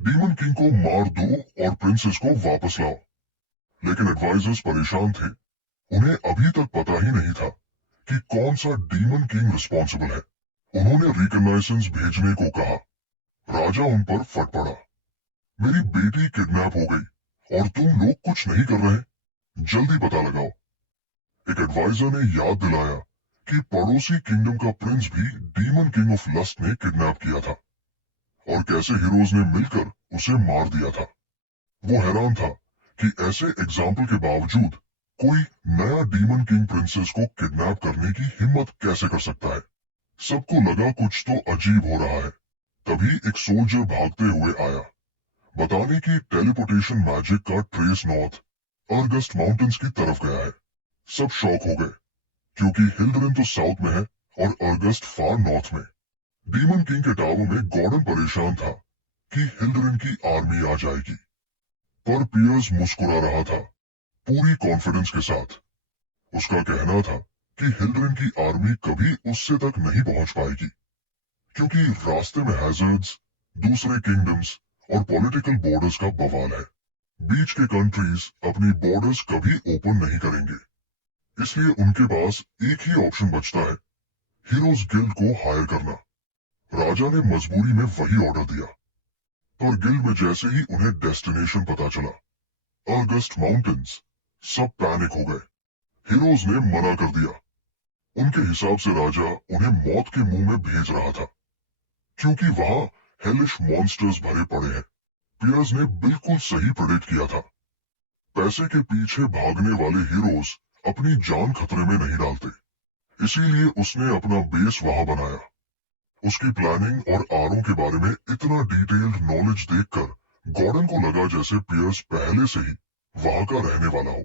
डीमन किंग को मार दो और प्रिंसेस को वापस लाओ। लेकिन एडवाइजर्स परेशान थे, उन्हें अभी तक पता ही नहीं था कि कौन सा डीमन किंग रिस्पॉन्सिबल है। उन्होंने रिकग्नाइजेंस भेजने को कहा। राजा उन पर फट पड़ा, मेरी बेटी किडनैप हो गई और तुम लोग कुछ नहीं कर रहे, जल्दी पता लगाओ। एक एडवाइजर ने याद दिलाया कि पड़ोसी किंगडम का प्रिंस भी डीमन किंग ऑफ लस्ट ने किडनैप किया था और कैसे हीरोज ने मिलकर उसे मार दिया था। वो हैरान था कि ऐसे एग्जाम्पल के बावजूद कोई नया डीमन किंग प्रिंसेस को किडनैप करने की हिम्मत कैसे कर सकता है। सबको लगा कुछ तो अजीब हो रहा है। तभी एक सोल्जर भागते हुए आया, बताने की टेलीपोर्टेशन मैजिक का ट्रेस नॉर्थ अर्गस्ट माउंटेन्स की तरफ गया है। सब शॉक हो गए, क्योंकि हिल्डरन तो साउथ में है और अर्गस्ट फार नॉर्थ में। डीमन किंग के टावर में गॉर्डन परेशान था कि हिल्डरन की आर्मी आ जाएगी, पर पियर्स मुस्कुरा रहा था, पूरी कॉन्फिडेंस के साथ। उसका कहना था कि हिल्डरन की आर्मी कभी उससे तक नहीं पहुंच पाएगी, क्योंकि रास्ते में हैजर्ड्स, दूसरे किंगडम्स और पॉलिटिकल बॉर्डर्स का बवाल है। बीच के कंट्रीज अपनी बॉर्डर्स कभी ओपन नहीं करेंगे, इसलिए उनके पास एक ही ऑप्शन बचता है, हीरोज गिल्ड को हायर करना। राजा ने मजबूरी में वही ऑर्डर दिया, पर गिल्ड में जैसे ही उन्हें डेस्टिनेशन पता चला, ऑगस्ट माउंटेन्स, सब पैनिक हो गए। हीरोज ने मना कर दिया। उनके हिसाब से राजा उन्हें मौत के मुंह में भेज रहा था, क्योंकि वहां हेलिश मॉन्स्टर्स भरे पड़े हैं। पियर्स ने बिल्कुल सही प्रेडिक्ट किया था। पैसे के पीछे भागने वाले हीरोज अपनी जान खतरे में नहीं डालते, इसीलिए उसने अपना बेस वहां बनाया। उसकी प्लानिंग और आरों के बारे में इतना डिटेल्ड नॉलेज देखकर गॉर्डन को लगा जैसे पियर्स पहले से ही वहां का रहने वाला हो।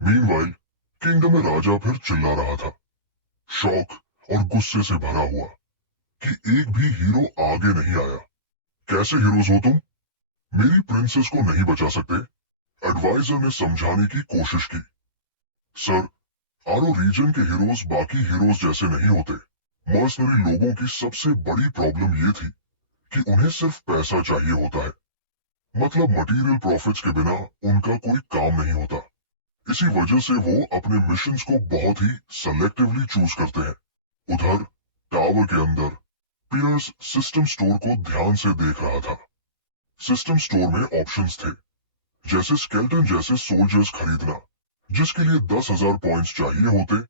मीनवाइल किंगडम में राजा फिर चिल्ला रहा था, शौक और गुस्से से भरा हुआ, कि एक भी हीरो आगे नहीं आया। कैसे हीरोज हो तुम? मेरी प्रिंसेस को नहीं बचा सकते? एडवाइजर ने समझाने की कोशिश की। सर, आरो रीजन के हीरोज बाकी हीरोज जैसे नहीं होते। मर्सनरी लोगों की सबसे बड़ी प्रॉब्लम ये थी कि उन्हें सिर्फ पैसा चाहिए होता है, मतलब मटेरियल प्रॉफिट्स के बिना उनका कोई काम नहीं होता। इसी वजह से वो अपने मिशंस को बहुत ही सेलेक्टिवली चूज करते हैं। उधर टावर के अंदर पियर्स सिस्टम स्टोर को ध्यान से देख रहा था। सिस्टम स्टोर में ऑप्शंस थे, जैसे स्केल्टन जैसे सोल्जर्स खरीदना, जिसके लिए 10,000 पॉइंट्स चाहिए होते,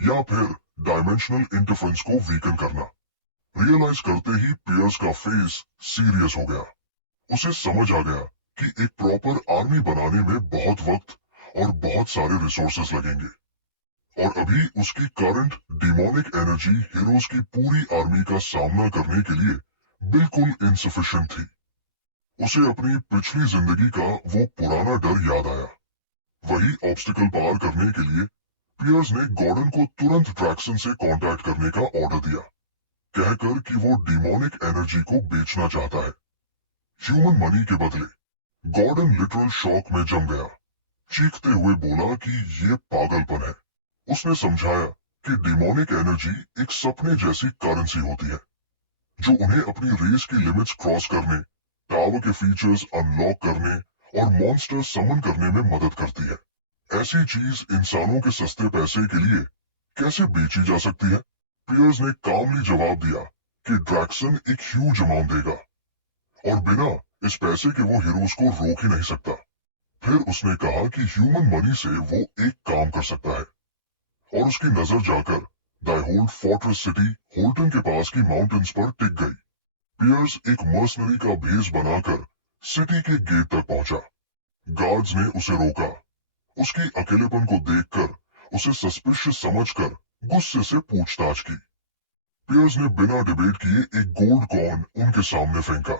या फिर डायमेंशनल इंटरफेरेंस को वीकन करना। रियलाइज करते ही पियर्स का फेस सीरियस हो गया। उसे समझ आ गया कि एक प्रॉपर आर्मी बनाने में बहुत वक्त और बहुत सारे रिसोर्सेस लगेंगे, और अभी उसकी करंट डिमोनिक एनर्जी हीरोज की पूरी आर्मी का सामना करने के लिए बिल्कुल इनसफिशिएंट थी। उसे अपनी पिछली जिंदगी का वो पुराना डर याद आया। वही ऑब्स्टिकल पार करने के लिए पियर्स ने गॉर्डन को तुरंत ड्रैक्सन से कांटेक्ट करने का ऑर्डर दिया, कहकर कि वो डिमोनिक एनर्जी को बेचना चाहता है ह्यूमन मनी के बदले। गॉर्डन लिटरल शॉक में जम गया, चीखते हुए बोला कि ये पागलपन है। उसने समझाया कि डिमोनिक एनर्जी एक सपने जैसी करेंसी होती है, जो उन्हें अपनी रेस की लिमिट्स क्रॉस करने, टावर के फीचर्स अनलॉक करने और मॉन्स्टर समन करने में मदद करती है। ऐसी चीज इंसानों के सस्ते पैसे के लिए कैसे बेची जा सकती है? पियर्स ने कामली जवाब दिया कि ड्रैक्सन एक ह्यूज अमाउंट देगा, और बिना इस पैसे के वो हीरोज को रोक ही नहीं सकता। फिर उसने कहा कि ह्यूमन मनी से वो एक काम कर सकता है, और उसकी नजर जाकर डायहोल्ड फोर्ट्रेस सिटी होल्टन के पास की माउंटेन्स पर टिक गई। पियर्स एक मर्सनरी का भेष बनाकर सिटी के गेट तक पहुंचा। गार्ड्स ने उसे रोका। उसकी अकेलेपन को देखकर उसे सस्पिशियस समझकर गुस्से से पूछताछ की। पियर्स ने बिना डिबेट किए एक गोल्ड कॉइन उनके सामने फेंका।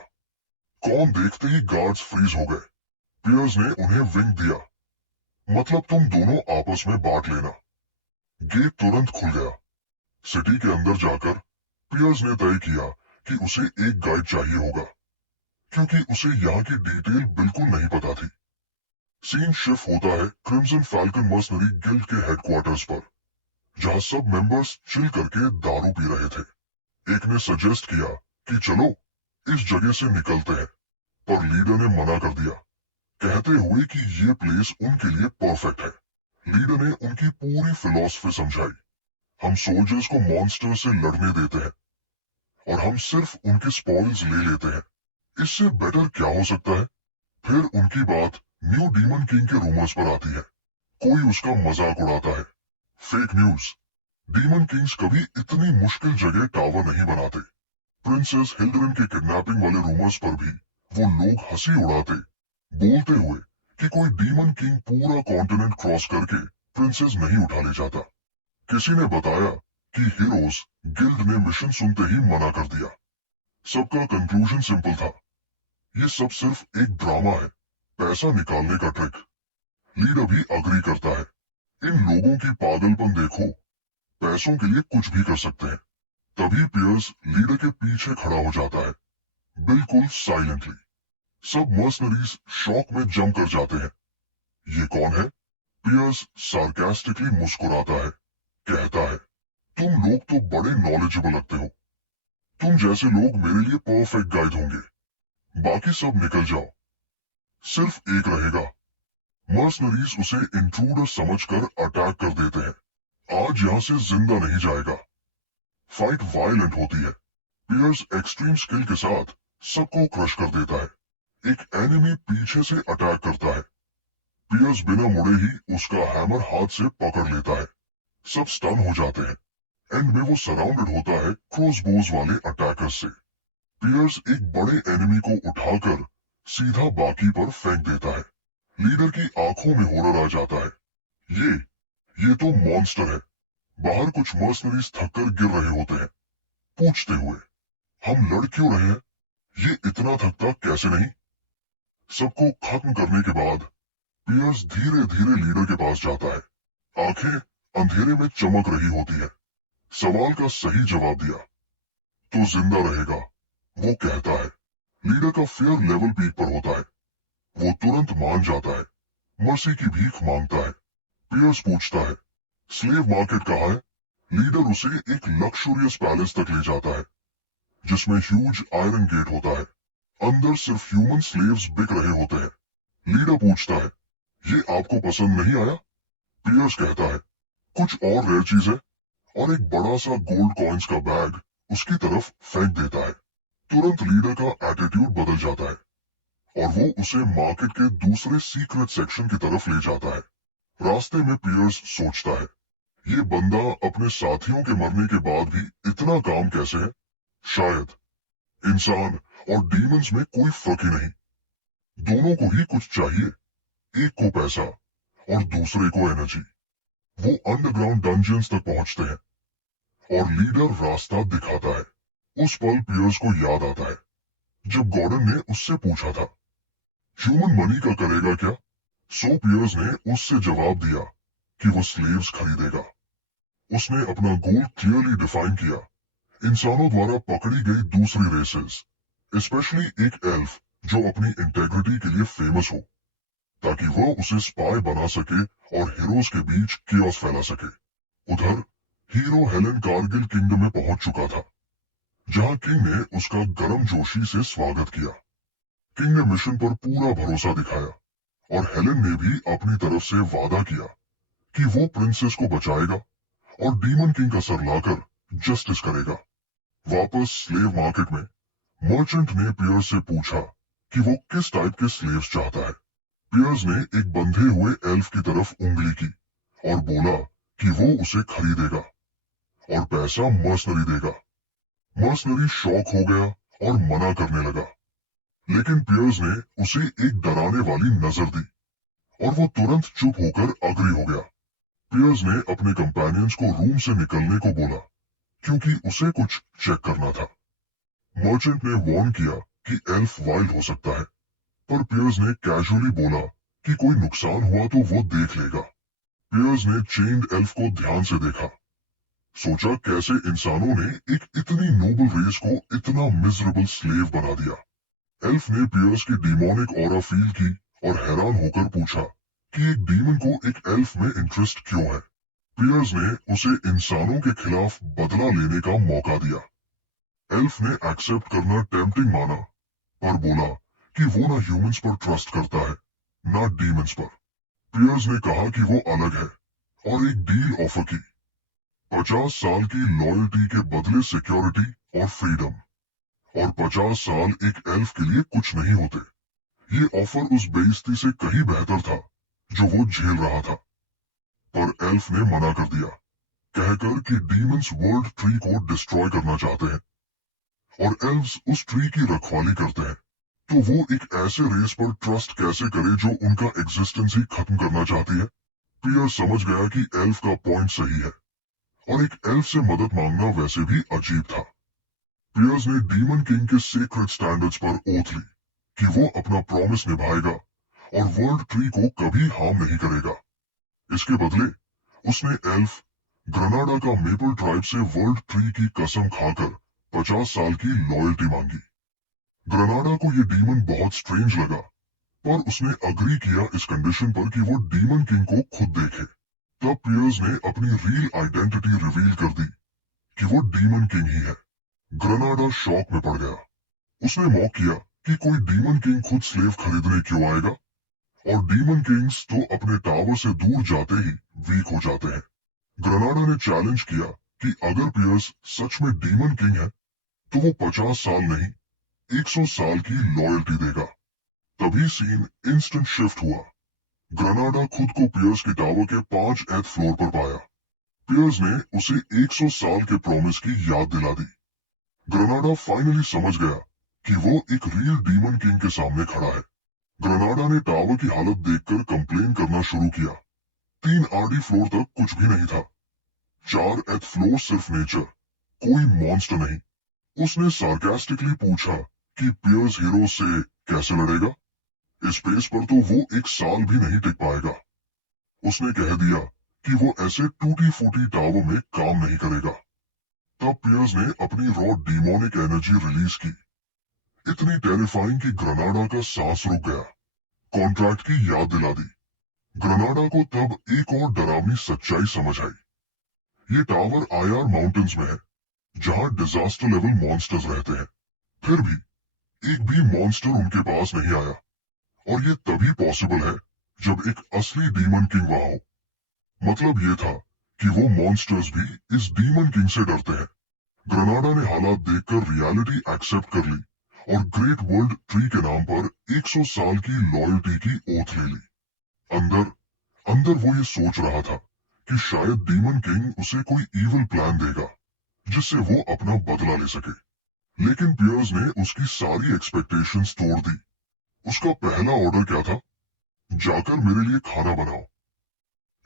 कॉइन देखते ही गार्ड्स फ्रीज हो गए। पियर्स ने उन्हें विंक दिया, मतलब तुम दोनों आपस में बांट लेना। गेट तुरंत खुल गया। सिटी के अंदर जाकर पियर्स ने तय किया कि उसे एक गाइड चाहिए होगा, क्योंकि उसे यहाँ की डिटेल बिल्कुल नहीं पता थी। सीन शिफ्ट होता है क्रिम्सन फैल्कन मर्सनरी गिल्ड के हेडक्वार्टर्स पर, जहां सब मेंबर्स चिल करके दारू पी रहे थे। एक ने सजेस्ट किया कि चलो इस जगह से निकलते हैं, पर लीडर ने मना कर दिया, कहते हुए कि ये प्लेस उनके लिए परफेक्ट है। लीडर ने उनकी पूरी फिलॉसफी समझाई। हम सोल्जर्स को मॉन्स्टर से लड़ने देते हैं, और हम सिर्फ उनके स्पॉइल्स ले लेते हैं। इससे बेटर क्या हो सकता है? फिर उनकी बात न्यू डीमन किंग के रूमर्स पर आती है। कोई उसका मजाक उड़ाता है। Fake news. डीमन किंग्स कभी इतनी मुश्किल जगह टावर नहीं बनाते। प्रिंसेस हिल्डरन के किडनैपिंग वाले रूमर्स पर भी वो लोग हंसी उड़ाते, बोलते हुए कि कोई डीमन किंग पूरा कॉन्टिनेंट क्रॉस करके प्रिंसेस नहीं उठा ले जाता। किसी ने बताया कि हीरोज गिल्ड ने मिशन सुनते ही मना कर दिया। सबका कंक्लूजन सिंपल था, ये सब सिर्फ एक ड्रामा है, पैसा निकालने का ट्रिक। लीडर भी अग्री करता है, इन लोगों की पागलपन देखो, पैसों के लिए कुछ भी कर सकते हैं। तभी पियर्स लीडर के पीछे खड़ा हो जाता है, बिल्कुल साइलेंटली। सब मर्सनरीज शॉक में जम कर जाते हैं। ये कौन है? पियर्स सार्कास्टिकली मुस्कुराता है, कहता है, तुम लोग तो बड़े नॉलेजेबल लगते हो। तुम जैसे लोग मेरे लिए परफेक्ट गाइड होंगे। बाकी सब निकल जाओ, सिर्फ एक रहेगा। मर्सनरीज उसे इंट्रूडर समझकर अटैक कर देते हैं। आज यहां से जिंदा नहीं जाएगा। फाइट वायलेंट होती है। पियर्स एक्सट्रीम स्किल के साथ सबको क्रश कर देता है। एक एनिमी पीछे से अटैक करता है। पियर्स बिना मुड़े ही उसका हैमर हाथ से पकड़ लेता है। सब स्टन हो जाते हैं। एंड में वो सराउंडेड होता है क्रॉसबोज वाले अटैकर्स से। पियर्स एक बड़े एनिमी को उठाकर सीधा बाकी पर फेंक देता है। लीडर की आंखों में होरर आ जाता है। ये तो मॉन्स्टर है। बाहर कुछ मर्सनरीज थककर गिर रहे होते हैं, पूछते हुए, हम लड़ क्यों रहे हैं? ये इतना थकता कैसे नहीं? सबको खत्म करने के बाद पियर्स धीरे धीरे लीडर के पास जाता है। आंखें अंधेरे में चमक रही होती है। सवाल का सही जवाब दिया तो जिंदा रहेगा, वो कहता है। लीडर का फेयर लेवल पीक पर होता है। वो तुरंत मान जाता है, मर्सी की भीख मांगता है। पियर्स पूछता है, स्लेव मार्केट कहाँ है? लीडर उसे एक लक्सुरियस पैलेस तक ले जाता है, जिसमें ह्यूज आयरन गेट होता है। अंदर सिर्फ ह्यूमन स्लेव्स बिक रहे होते हैं। लीडर पूछता है, ये आपको पसंद नहीं आया? पियर्स कहता है, कुछ और रेयर चीज है, और एक बड़ा सा गोल्ड कॉइन्स का बैग उसकी तरफ फेंक देता है। तुरंत लीडर का एटीट्यूड बदल जाता है और वो उसे मार्केट के दूसरे सीक्रेट सेक्शन की तरफ ले जाता है। रास्ते में पियर्स सोचता है, ये बंदा अपने साथियों के मरने के बाद भी इतना काम कैसे है? शायद इंसान और डीमंस में कोई फर्क ही नहीं, दोनों को ही कुछ चाहिए, एक को पैसा और दूसरे को एनर्जी। वो अंडरग्राउंड डंजन्स तक पहुंचते हैं और लीडर रास्ता दिखाता है। उस पल पियर्स को याद आता है जब गॉर्डन ने उससे पूछा था, ह्यूमन मनी का करेगा क्या? सो पियर्स ने उससे जवाब दिया कि वो स्लेव्स खरीदेगा। उसने अपना गोल क्लियरली डिफाइन किया, इंसानों द्वारा पकड़ी गई दूसरी रेसेस, स्पेशली एक एल्फ जो अपनी इंटेग्रिटी के लिए फेमस हो, ताकि वह उसे स्पाई बना सके और हीरोज के बीच केओस फैला सके। उधर हीरो हेलन कारगिल किंगडम में पहुंच चुका था, जहां किंग ने उसका गर्म जोशी से स्वागत किया। किंग ने मिशन पर पूरा भरोसा दिखाया और हेलन ने भी अपनी तरफ से वादा किया कि वो प्रिंसेस को बचाएगा और डीमन किंग का सर लाकर जस्टिस करेगा। वापस स्लेव मार्केट में मर्चेंट ने पियर्स से पूछा कि वो किस टाइप के स्लेव्स चाहता है। पियर्स ने एक बंधे हुए एल्फ की तरफ उंगली की और बोला कि वो उसे खरीदेगा और पैसा मर्सनरी देगा। मर्सनरी शॉक हो गया और मना करने लगा, लेकिन पियर्स ने उसे एक डराने वाली नजर दी और वो तुरंत चुप होकर अग्री हो गया। पियर्स ने अपने कंपेनियंस को रूम से निकलने को बोला क्योंकि उसे कुछ चेक करना था। मर्चेंट ने वार्न किया कि एल्फ वाइल्ड हो सकता है, पर पियर्स ने कैजुअली बोला कि कोई नुकसान हुआ तो वो देख लेगा। पियर्स ने चेन्ड एल्फ को ध्यान से देखा, सोचा कैसे इंसानों ने एक इतनी नोबल रेस को इतना मिजरेबल स्लेव बना दिया। एल्फ ने पियर्स की डीमोनिक ऑरा फील की और हैरान होकर पूछा कि एक डीमन को एक एल्फ में इंटरेस्ट क्यों है। पियर्स ने उसे इंसानों के खिलाफ बदला लेने का मौका दिया। एल्फ ने एक्सेप्ट करना टेम्पटिंग माना, पर बोला कि वो ना ह्यूमंस पर ट्रस्ट करता है ना डीमंस पर। पियर्स ने कहा कि वो अलग है और एक डील ऑफर की, 50 साल की लॉयल्टी के बदले सिक्योरिटी और फ्रीडम, और 50 साल एक एल्फ के लिए कुछ नहीं होते। ये ऑफर उस बेइज्जती से कहीं बेहतर था जो वो झेल रहा था, पर एल्फ ने मना कर दिया, कहकर कि डीमंस वर्ल्ड ट्री को डिस्ट्रॉय करना चाहते हैं और एल्व्स उस ट्री की रखवाली करते हैं, तो वो एक ऐसे रेस पर ट्रस्ट कैसे करे जो उनका एग्जिस्टेंस ही खत्म करना चाहती है। पियर समझ गया कि एल्फ का पॉइंट सही है और एक एल्फ से मदद मांगना वैसे भी अजीब था। पियर्स ने डीमन किंग के सीक्रेट स्टैंडर्ड्स पर ओथ ली कि वो अपना प्रॉमिस निभाएगा और वर्ल्ड ट्री को कभी हार्म नहीं करेगा। इसके बदले उसने एल्फ ग्रनाडा का मेपल ट्राइब से वर्ल्ड ट्री की कसम खाकर 50 साल की लॉयल्टी मांगी। ग्रनाडा को ये डीमन बहुत स्ट्रेंज लगा, पर उसने अग्री किया इस कंडीशन पर कि वो डीमन किंग को खुद देखे। तब पियर्स ने अपनी रियल आइडेंटिटी रिवील कर दी कि वो डीमन किंग ही है। ग्रनाडा शॉक में पड़ गया। उसने मॉक किया कि कोई डीमन किंग खुद स्लेव खरीदने क्यों आएगा, और डीमन किंग्स तो अपने टावर से दूर जाते ही वीक हो जाते हैं। ग्रनाडा ने चैलेंज किया कि अगर पियर्स सच में डीमन किंग है तो वो 50 साल नहीं 100 साल की लॉयल्टी देगा। तभी सीन इंस्टेंट शिफ्ट हुआ। ग्रनाडा खुद को पियर्स के टावर के 5th फ्लोर पर पाया। पियर्स ने उसे 100 साल के प्रॉमिस की याद दिला दी। ग्रनाडा फाइनली समझ गया कि वो एक रियल डीमन किंग के सामने खड़ा है। ग्रनाडा ने टावर की हालत देखकर कंप्लेन करना शुरू किया। 3 आरडी फ्लोर तक कुछ भी नहीं था, 4th फ्लोर सिर्फ नेचर, कोई मॉन्स्टर नहीं। उसने सार्कास्टिकली पूछा कि पियर्स हीरो से कैसे लड़ेगा, स्पेस पर तो वो 1 साल भी नहीं टिक पाएगा। उसने कह दिया कि वो ऐसे टूटी फूटी टावर में काम नहीं करेगा। तब पियर्स ने अपनी रॉ डीमोनिक एनर्जी रिलीज की, इतनी टेरिफाइंग कि ग्रनाडा का सांस रुक गया। कॉन्ट्रैक्ट की याद दिला दी। ग्रनाडा को तब एक और डरावनी सच्चाई समझ आई। ये टावर आईआर माउंटेन्स में है, जहां डिजास्टर लेवल मॉन्स्टर्स रहते हैं। फिर भी एक भी मॉन्स्टर उनके पास नहीं आया, और ये तभी पॉसिबल है जब एक असली डीमन किंग वहां हो। मतलब ये था कि वो मॉन्स्टर्स भी इस डीमन किंग से डरते हैं। ग्रनाडा ने हालात देखकर रियलिटी एक्सेप्ट कर ली और ग्रेट वर्ल्ड ट्री के नाम पर 100 साल की लॉयल्टी की ओथ ले ली। अंदर अंदर वो ये सोच रहा था कि शायद डीमन किंग उसे कोई इविल प्लान देगा जिससे वो अपना बदला ले सके। लेकिन पियर्स ने उसकी सारी एक्सपेक्टेशंस तोड़ दी। उसका पहला ऑर्डर क्या था? जाकर मेरे लिए खाना बनाओ।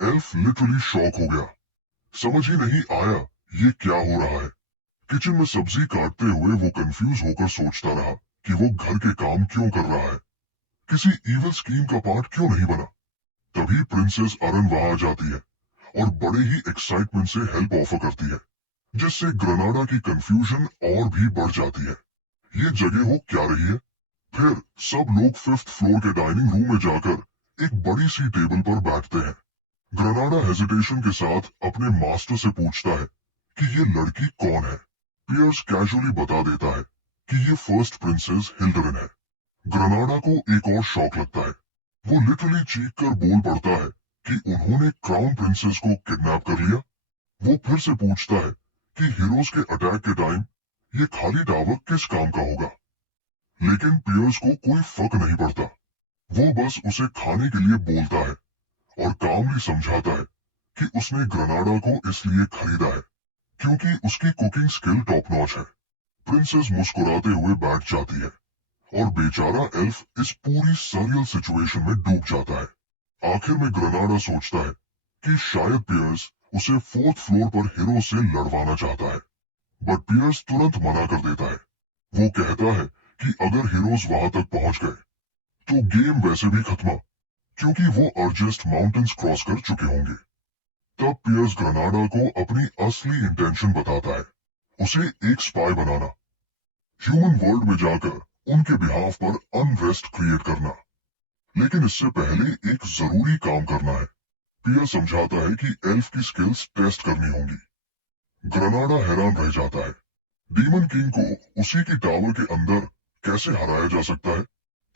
एल्फ लिटरली शॉक हो गया। समझ ही नहीं आया ये क्या हो रहा है। किचन में सब्जी काटते हुए वो कंफ्यूज होकर सोचता रहा कि वो घर के काम क्यों कर रहा है, किसी इविल स्कीम का पार्ट क्यों नहीं बना। तभी प्रिंसेस अरन वहां जाती है और बड़े ही एक्साइटमेंट से हेल्प ऑफर करती है, जिससे ग्रनाडा की कंफ्यूजन और भी बढ़ जाती है। ये जगह हो क्या रही है? फिर सब लोग 5th फ्लोर के डाइनिंग रूम में जाकर एक बड़ी सी टेबल पर बैठते हैं। ग्रनाडा हेजिटेशन के साथ अपने मास्टर से पूछता है कि ये लड़की कौन है। पियर्स कैजुअली बता देता है कि ये फर्स्ट प्रिंसेस हिल्डरन है। ग्रनाडा को एक और शॉक लगता है। वो लिटरली चीख कर बोल पड़ता है कि उन्होंने क्राउन प्रिंसेस को किडनैप कर लिया। वो फिर से पूछता है कि हीरोज के अटैक के टाइम ये खाली टावर किस काम का होगा। लेकिन पियर्स को कोई फर्क नहीं पड़ता। वो बस उसे खाने के लिए बोलता है और कामली समझाता है कि उसने ग्रनाडा को इसलिए खरीदा है क्योंकि उसकी कुकिंग स्किल टॉप नॉच है। प्रिंसेस मुस्कुराते हुए बैठ जाती है और बेचारा एल्फ इस पूरी सरियल सिचुएशन में डूब जाता है। आखिर में ग्रनाडा सोचता है कि शायद पियर्स उसे 4th फ्लोर पर हीरो से लड़वाना चाहता है, बट पियर्स तुरंत मना कर देता है। वो कहता है कि अगर हीरोज वहां तक पहुंच गए तो गेम वैसे भी खत्म, क्योंकि वो अर्जेस्ट माउंटेन्स क्रॉस कर चुके होंगे। तब पियर्स ग्रनाडा को अपनी असली इंटेंशन बताता है, उसे एक स्पाई बनाना, ह्यूमन वर्ल्ड में जाकर उनके बिहाफ पर अनरेस्ट क्रिएट करना। लेकिन इससे पहले एक जरूरी काम करना है। पियर्स समझाता है कि एल्फ की स्किल्स टेस्ट करनी होंगी। ग्रनाडा हैरान रह जाता है। डीमन किंग को उसी की टावर के अंदर कैसे हराया जा सकता है?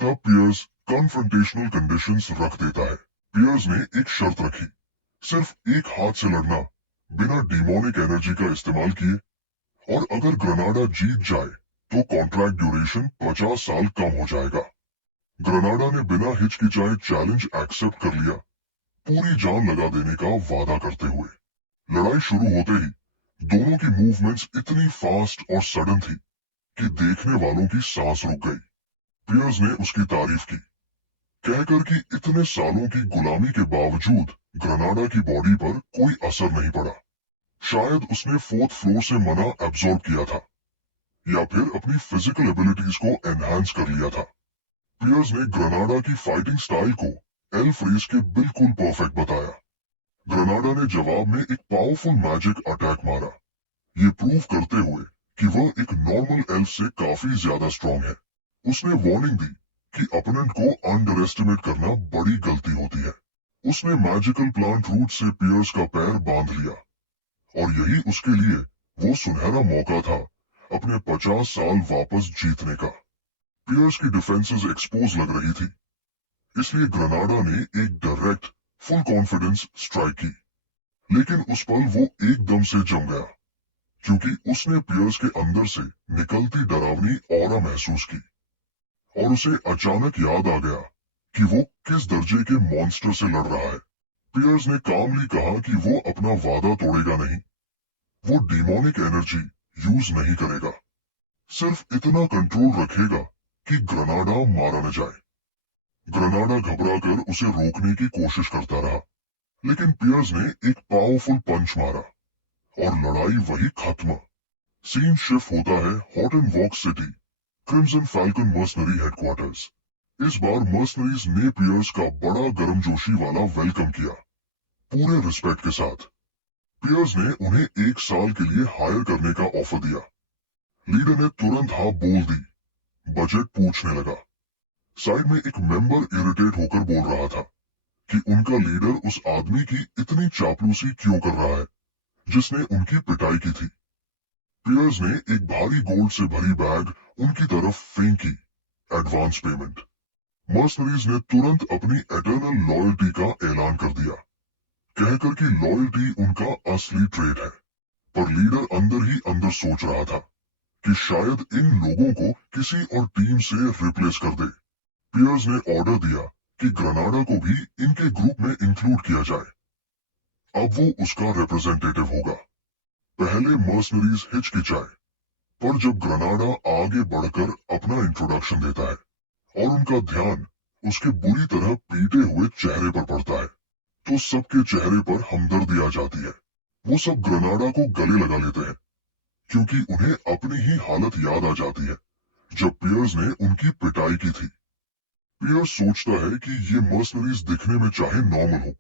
तब पियर्स कॉन्फ्रंटेशनल कंडीशंस रख देता है। पियर्स ने एक शर्त रखी, सिर्फ एक हाथ से लड़ना बिना डिमोनिक एनर्जी का इस्तेमाल किए, और अगर ग्रनाडा जीत जाए तो कॉन्ट्रैक्ट ड्यूरेशन 50 साल कम हो जाएगा। ग्रनाडा ने बिना हिचकिचाए चैलेंज एक्सेप्ट कर लिया, पूरी जान लगा देने का वादा करते हुए। लड़ाई शुरू होते ही दोनों की मूवमेंट्स इतनी फास्ट और सडन थी कि देखने वालों की सांस रुक गई। पियर्स ने उसकी तारीफ की, कहकर कि इतने सालों की गुलामी के बावजूद ग्रनाडा की बॉडी पर कोई असर नहीं पड़ा। शायद उसने 4th फ्लोर से मना एब्जॉर्ब किया था, या फिर अपनी फिजिकल एबिलिटीज को एनहांस कर लिया था। पियर्स ने ग्रनाडा की फाइटिंग स्टाइल को एल्फ रेस के बिल्कुल परफेक्ट बताया। ग्रनाडा ने जवाब में एक पावरफुल मैजिक अटैक मारा, ये प्रूव करते हुए कि वह एक नॉर्मल एल्फ से काफी ज्यादा स्ट्रॉन्ग है। उसने वार्निंग दी कि अपोनेंट को अंडर एस्टिमेट करना बड़ी गलती होती है। उसने मैजिकल प्लांट रूट से पियर्स का पैर बांध लिया, और यही उसके लिए वो सुनहरा मौका था अपने 50 साल वापस जीतने का। पियर्स की डिफेंसेस एक्सपोज लग रही थी, इसलिए ग्रनाडा ने एक डायरेक्ट फुल कॉन्फिडेंस स्ट्राइक की। लेकिन उस पल वो एकदम से जम गया, क्योंकि उसने पियर्स के अंदर से निकलती डरावनी ऑरा महसूस की, और उसे अचानक याद आ गया कि वो किस दर्जे के मॉन्स्टर से लड़ रहा है। पियर्स ने कामली कहा कि वो अपना वादा तोड़ेगा नहीं, वो डिमोनिक एनर्जी यूज नहीं करेगा, सिर्फ इतना कंट्रोल रखेगा कि ग्रनाडा मारा न जाए। ग्रनाडा घबराकर उसे रोकने की कोशिश करता रहा, लेकिन पियर्स ने एक पावरफुल पंच मारा और लड़ाई वही खत्म। सीन शिफ्ट होता है Horton walk city, crimson falcon mercenary headquarters. इस बार मर्सनरीज ने पियर्स का बड़ा गर्मजोशी वाला वेलकम किया, पूरे रिस्पेक्ट के साथ। पियर्स ने उन्हें 1 साल के लिए हायर करने का ऑफर दिया। लीडर ने तुरंत हाँ बोल दी। बजट पूछने लगा। साइड में एक मेंबर इरिटेट होकर बोल रहा था कि उनका लीडर उस आदमी की इतनी चापलूसी क्यों कर रहा है जिसने उनकी पिटाई की थी। पियर्स ने एक भारी गोल्ड से भरी बैग उनकी तरफ फेंकी, एडवांस पेमेंट। मर्सनरीज ने तुरंत अपनी एटर्नल लॉयल्टी का ऐलान कर दिया, कहकर कि लॉयल्टी उनका असली ट्रेड है। पर लीडर अंदर ही अंदर सोच रहा था कि शायद इन लोगों को किसी और टीम से रिप्लेस कर दे। पियर्स ने ऑर्डर दिया कि ग्रेनाडा को भी इनके ग्रुप में इंक्लूड किया जाए। अब वो उसका रिप्रेजेंटेटिव होगा। पहले मर्सनरीज हिचकिचाए, पर जब ग्रेनाडा आगे बढ़कर अपना इंट्रोडक्शन देता है और उनका ध्यान उसके बुरी तरह पीटे हुए चेहरे पर पड़ता है, तो सबके चेहरे पर हमदर्दी आ जाती है। वो सब ग्रेनाडा को गले लगा लेते हैं, क्योंकि उन्हें अपनी ही हालत याद आ जाती है जब पियर्स ने उनकी पिटाई की थी। पियर्स सोचता है कि ये मर्सनरीज दिखने में चाहे नॉर्मल हो,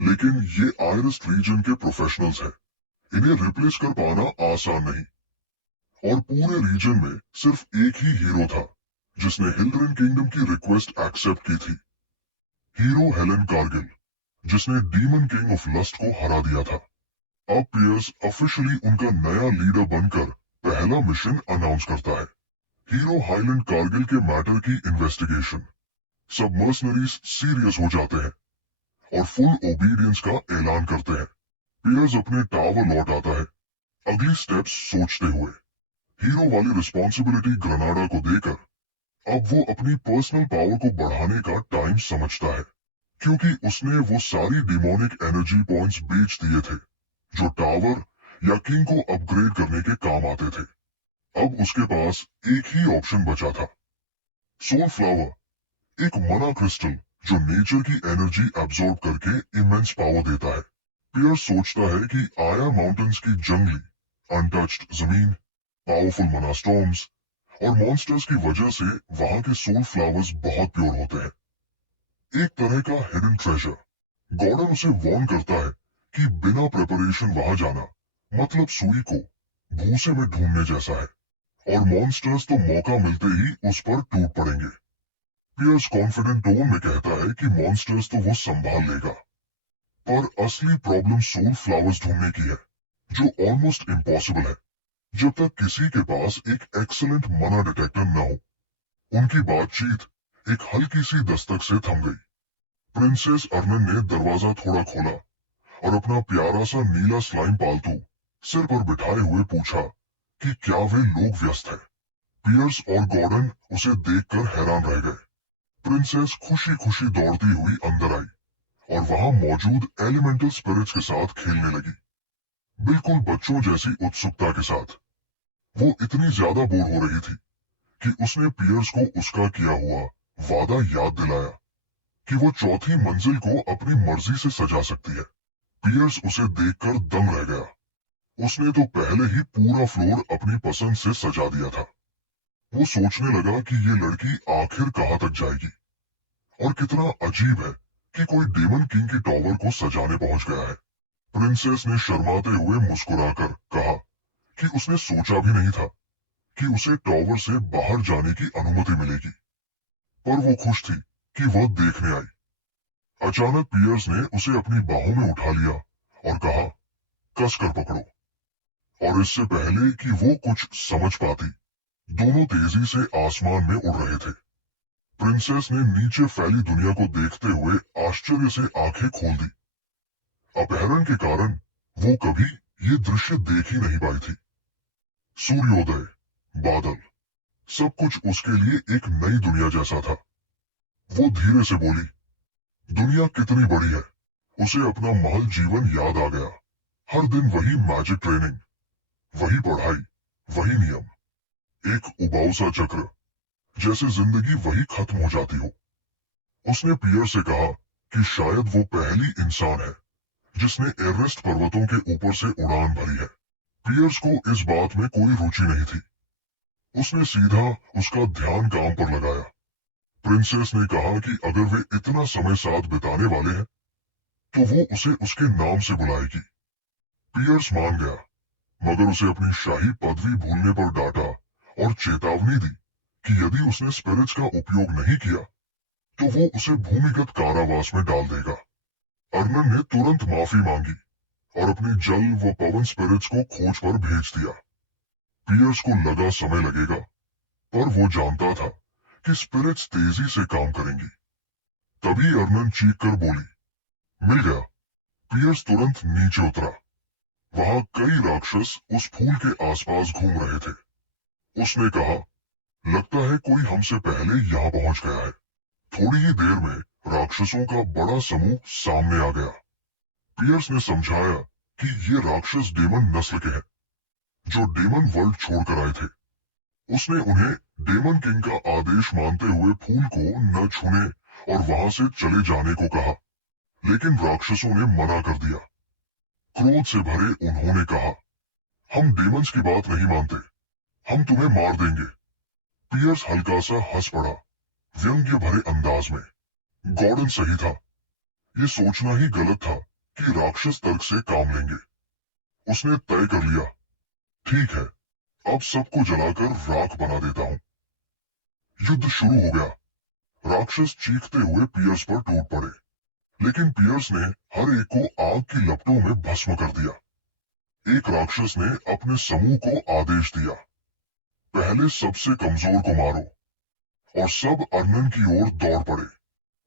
लेकिन ये आयरिस्ट रीजन के प्रोफेशनल्स हैं। इन्हें रिप्लेस कर पाना आसान नहीं। और पूरे रीजन में सिर्फ एक ही हीरो था जिसने हिल्ड्रेन किंगडम की रिक्वेस्ट एक्सेप्ट की थी। हीरो हेलेन कारगिल, जिसने डीमन किंग ऑफ लस्ट को हरा दिया था। अब पियर्स ऑफिशियली उनका नया लीडर बनकर पहला मिशन अनाउंस करता है। हीरो हाईलैंड कारगिल के मैटर की इन्वेस्टिगेशन। सब मर्सनरीज सीरियस हो जाते हैं और फुल ओबीडियंस का ऐलान करते हैं। पियर्स अपने टावर लौट आता है, अगली स्टेप्स सोचते हुए। हीरो वाली रिस्पॉन्सिबिलिटी ग्रेनाडा को देकर अब वो अपनी पर्सनल पावर को बढ़ाने का टाइम समझता है, क्योंकि उसने वो सारी डिमोनिक एनर्जी पॉइंट्स बेच दिए थे जो टावर या किंग को अपग्रेड करने के काम आते थे। अब उसके पास एक ही ऑप्शन बचा था, सोल फ्लावर, एक मना क्रिस्टल जो नेचर की एनर्जी एब्जॉर्ब करके इमेंस पावर देता है। पियर्स सोचता है कि आया माउंटेन्स की जंगली अनटच्ड जमीन, पावरफुल मना स्टॉर्म्स और मॉन्स्टर्स की वजह से वहां के सोल फ्लावर्स बहुत प्योर होते हैं। एक तरह का हिडन ट्रेजर। गॉर्डन उसे वार्न करता है कि बिना प्रिपरेशन वहां जाना मतलब सुई को भूसे में ढूंढने जैसा है, और मॉन्स्टर्स तो मौका मिलते ही उस पर टूट पड़ेंगे। पियर्स कॉन्फिडेंट टोन में कहता है कि मॉन्स्टर्स तो वो संभाल लेगा, पर असली प्रॉब्लम सोल फ्लावर्स ढूंढने की है, जो ऑलमोस्ट इम्पॉसिबल है जब तक किसी के पास एक एक्सीलेंट मना डिटेक्टर न हो। उनकी बातचीत एक हल्की सी दस्तक से थम गई। प्रिंसेस अर्नन ने दरवाजा थोड़ा खोला और अपना प्यारा सा नीला स्लाइम पालतू सिर पर बिठाए हुए पूछा कि क्या वे लोग व्यस्त हैं। पियर्स और गॉर्डन उसे देखकर हैरान रह गए। प्रिंसेस खुशी खुशी दौड़ती हुई अंदर आई और वहां मौजूद एलिमेंटल स्पिरिट्स के साथ खेलने लगी, बिल्कुल बच्चों जैसी उत्सुकता के साथ। वो इतनी ज्यादा बोर हो रही थी कि उसने पियर्स को उसका किया हुआ वादा याद दिलाया कि वो चौथी मंजिल को अपनी मर्जी से सजा सकती है। पियर्स उसे देखकर दंग रह गया। उसने तो पहले ही पूरा फ्लोर अपनी पसंद से सजा दिया था। वो सोचने लगा कि ये लड़की आखिर कहां तक जाएगी, और कितना अजीब है कि कोई डेमन किंग की टॉवर को सजाने पहुंच गया है। प्रिंसेस ने शर्माते हुए मुस्कुराकर कहा कि उसने सोचा भी नहीं था कि उसे टॉवर से बाहर जाने की अनुमति मिलेगी, पर वो खुश थी कि वह देखने आई। अचानक पियर्स ने उसे अपनी बाहों में उठा लिया और कहा, कसकर पकड़ो। और इससे पहले कि वो कुछ समझ पाती, दोनों तेजी से आसमान में उड़ रहे थे। प्रिंसेस ने नीचे फैली दुनिया को देखते हुए आश्चर्य से आंखें खोल दी। अपहरण के कारण वो कभी ये दृश्य देख ही नहीं पाई थी। सूर्योदय, बादल, सब कुछ उसके लिए एक नई दुनिया जैसा था। वो धीरे से बोली, दुनिया कितनी बड़ी है। उसे अपना महल जीवन याद आ गया। हर दिन वही मैजिक ट्रेनिंग, वही पढ़ाई, वही नियम, एक उबाऊ सा चक्र, जैसे जिंदगी वही खत्म हो जाती हो। उसने पियर से कहा कि शायद वो पहली इंसान है जिसने एवरेस्ट पर्वतों के ऊपर से उड़ान भरी है। पियर्स को इस बात में कोई रुचि नहीं थी। उसने सीधा उसका ध्यान काम पर लगाया। प्रिंसेस ने कहा कि अगर वे इतना समय साथ बिताने वाले हैं तो वो उसे उसके नाम से बुलाएगी। पियर्स मान गया, मगर उसे अपनी शाही पदवी भूलने पर डांटा और चेतावनी दी कि यदि उसने स्पिरिट्स का उपयोग नहीं किया तो वो उसे भूमिगत कारावास में डाल देगा। अर्नन ने तुरंत माफी मांगी और अपनी जल व पवन स्पिरिट्स को खोज पर भेज दिया। पियर्स को लगा समय लगेगा, पर वो जानता था कि स्पिरिट्स तेजी से काम करेंगी। तभी अर्नन चीख कर बोली, मिल गया। पियर्स तुरंत नीचे उतरा। वहां कई राक्षस उस फूल के आसपास घूम रहे थे। उसने कहा, लगता है कोई हमसे पहले यहाँ पहुंच गया है। थोड़ी ही देर में राक्षसों का बड़ा समूह सामने आ गया। पियर्स ने समझाया कि ये राक्षस डेमन नस्ल के हैं, जो डेमन वर्ल्ड छोड़कर आए थे। उसने उन्हें डेमन किंग का आदेश मानते हुए फूल को न छूने और वहां से चले जाने को कहा, लेकिन राक्षसों ने मना कर दिया। क्रोध से भरे उन्होंने कहा, हम डेमन्स की बात नहीं मानते, हम तुम्हें मार देंगे। पियर्स हल्का सा हंस पड़ा, व्यंग्य भरे अंदाज में। गॉर्डन सही था। ये सोचना ही गलत था कि राक्षस तर्क से काम लेंगे। उसने तय कर लिया, ठीक है, अब सबको जलाकर राख बना देता हूं। युद्ध शुरू हो गया। राक्षस चीखते हुए पियर्स पर टूट पड़े, लेकिन पियर्स ने हर एक को आग की लपटों में भस्म कर दिया। एक राक्षस ने अपने समूह को आदेश दिया, पहले सबसे कमजोर को मारो, और सब अर्नन की ओर दौड़ पड़े।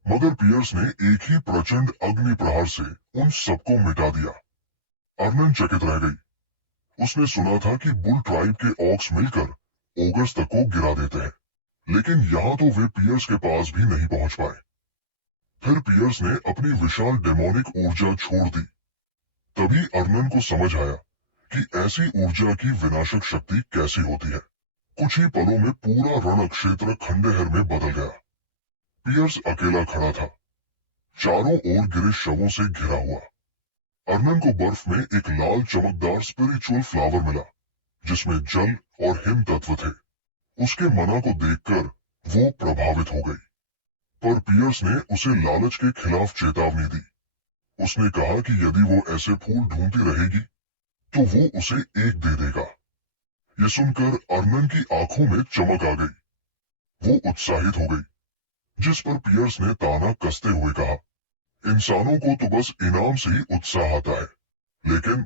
मगर पियर्स ने एक ही प्रचंड अग्नि प्रहार से उन सबको मिटा दिया। अर्नन चकित रह गई। उसने सुना था कि बुल ट्राइब के ऑक्स मिलकर ओगर्स तक को गिरा देते हैं, लेकिन यहां तो वे पियर्स के पास भी नहीं पहुंच पाए। फिर पियर्स ने अपनी विशाल डेमोनिक ऊर्जा छोड़ दी। तभी अर्नन को समझ आया कि ऐसी ऊर्जा की विनाशक शक्ति कैसी होती है। कुछ ही पलों में पूरा रण क्षेत्र खंडहर में बदल गया। पियर्स अकेला खड़ा था, चारों ओर गिरे शवों से घिरा हुआ। अर्नन को बर्फ में एक लाल चमकदार स्पिरिचुअल फ्लावर मिला, जिसमें जल और हिम तत्व थे। उसके मना को देखकर वो प्रभावित हो गई, पर पियर्स ने उसे लालच के खिलाफ चेतावनी दी। उसने कहा कि यदि वो ऐसे फूल ढूंढती रहेगी तो वो उसे एक दे देगा। ये सुनकर अर्नन की आंखों में चमक आ गई। वो उत्साहित हो गई, जिस पर पियर्स ने ताना कसते हुए कहा, इंसानों को तो बस इनाम से ही उत्साह आता है। लेकिन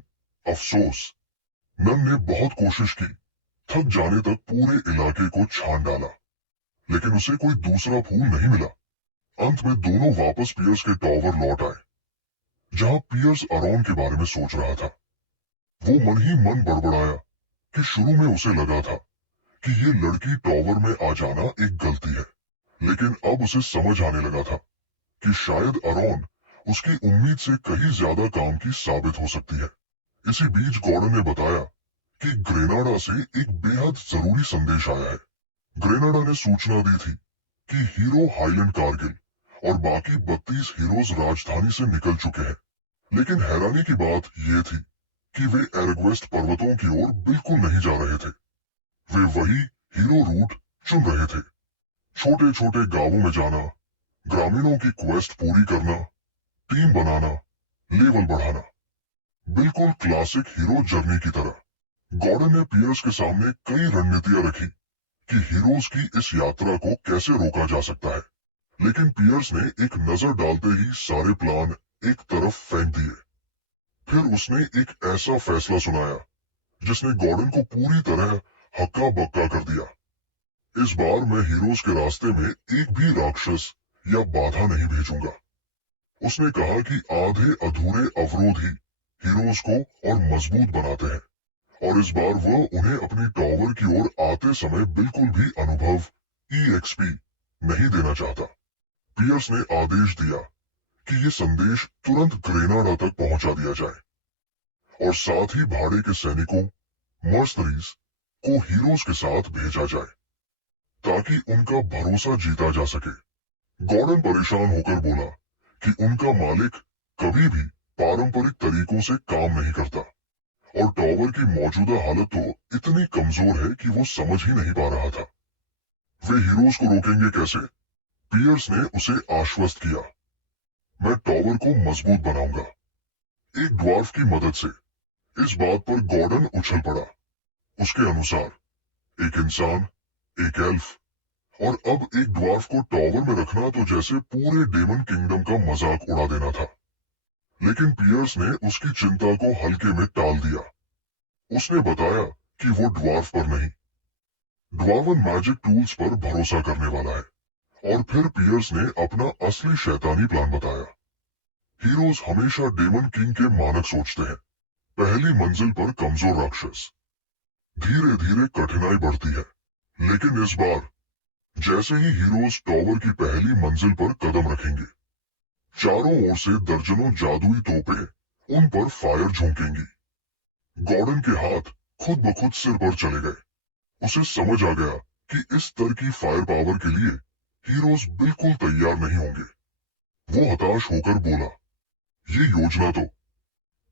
अफसोस, नन ने बहुत कोशिश की, थक जाने तक पूरे इलाके को छान डाला, लेकिन उसे कोई दूसरा फूल नहीं मिला। अंत में दोनों वापस पियर्स के टॉवर लौट आए, जहां पियर्स अरोन के बारे में सोच रहा था। वो मन ही मन बड़बड़ाया कि शुरू में उसे लगा था कि ये लड़की टॉवर में आ जाना एक गलती है, लेकिन अब उसे समझ आने लगा था कि शायद अरोन उसकी उम्मीद से कहीं ज्यादा काम की साबित हो सकती है। इसी बीच गॉर्डन ने बताया कि ग्रेनाडा से एक बेहद जरूरी संदेश आया है। ग्रेनाडा ने सूचना दी थी कि हीरो हाईलैंड कारगिल और बाकी 32 हीरोज राजधानी से निकल चुके हैं, लेकिन हैरानी की बात यह थी कि वे एरगवेस्ट पर्वतों की ओर बिल्कुल नहीं जा रहे थे। वे वही हीरो रूट चुन रहे थे, छोटे छोटे गांवों में जाना, ग्रामीणों की क्वेस्ट पूरी करना, टीम बनाना, लेवल बढ़ाना, बिल्कुल क्लासिक हीरो जर्नी की तरह। गॉर्डन ने पियर्स के सामने कई रणनीतियां रखी कि हीरोज की इस यात्रा को कैसे रोका जा सकता है, लेकिन पियर्स ने एक नजर डालते ही सारे प्लान एक तरफ फेंक दिए। फिर उसने एक ऐसा फैसला सुनाया जिसने गॉर्डन को पूरी तरह हक्का बक्का कर दिया। इस बार मैं हीरोज के रास्ते में एक भी राक्षस या बाधा नहीं भेजूंगा। उसने कहा कि आधे अधूरे अवरोध ही हीरोज को और मजबूत बनाते हैं, और इस बार वह उन्हें अपनी टॉवर की ओर आते समय बिल्कुल भी अनुभव EXP नहीं देना चाहता। पियर्स ने आदेश दिया कि ये संदेश तुरंत ग्रेनाडा तक पहुंचा दिया जाए, और साथ ही भाड़े के सैनिकों मर्सनरीज को हीरोज के साथ भेजा जाए, ताकि उनका भरोसा जीता जा सके। गॉर्डन परेशान होकर बोला कि उनका मालिक कभी भी पारंपरिक तरीकों से काम नहीं करता, और टॉवर की मौजूदा हालत तो इतनी कमजोर है कि वो समझ ही नहीं पा रहा था। वे हीरोज को रोकेंगे कैसे? पियर्स ने उसे आश्वस्त किया, मैं टॉवर को मजबूत बनाऊंगा, एक ड्वार्फ की मदद से। इस बात पर गॉर्डन उछल पड़ा। उसके अनुसार एक इंसान, एक एल्फ और अब एक ड्वार्फ को टॉवर में रखना तो जैसे पूरे डेमन किंगडम का मजाक उड़ा देना था। लेकिन पियर्स ने उसकी चिंता को हल्के में टाल दिया। उसने बताया कि वो ड्वार्फ पर नहीं, ड्वार्वन मैजिक टूल्स पर भरोसा करने वाला है। और फिर पियर्स ने अपना असली शैतानी प्लान बताया। हीरोज हमेशा डेमन किंग के मानक सोचते हैं, पहली मंजिल पर कमजोर राक्षस। धीरे धीरे कठिनाई बढ़ती है, लेकिन इस बार जैसे ही हीरोज टॉवर की पहली मंजिल पर कदम रखेंगे, चारों ओर से दर्जनों जादुई तोपें उन पर फायर झोंकेंगी। गॉर्डन के हाथ खुद ब खुद सिर पर चले गए। उसे समझ आ गया कि इस स्तर की फायर पावर के लिए हीरोज बिल्कुल तैयार नहीं होंगे। वो हताश होकर बोला, ये योजना तो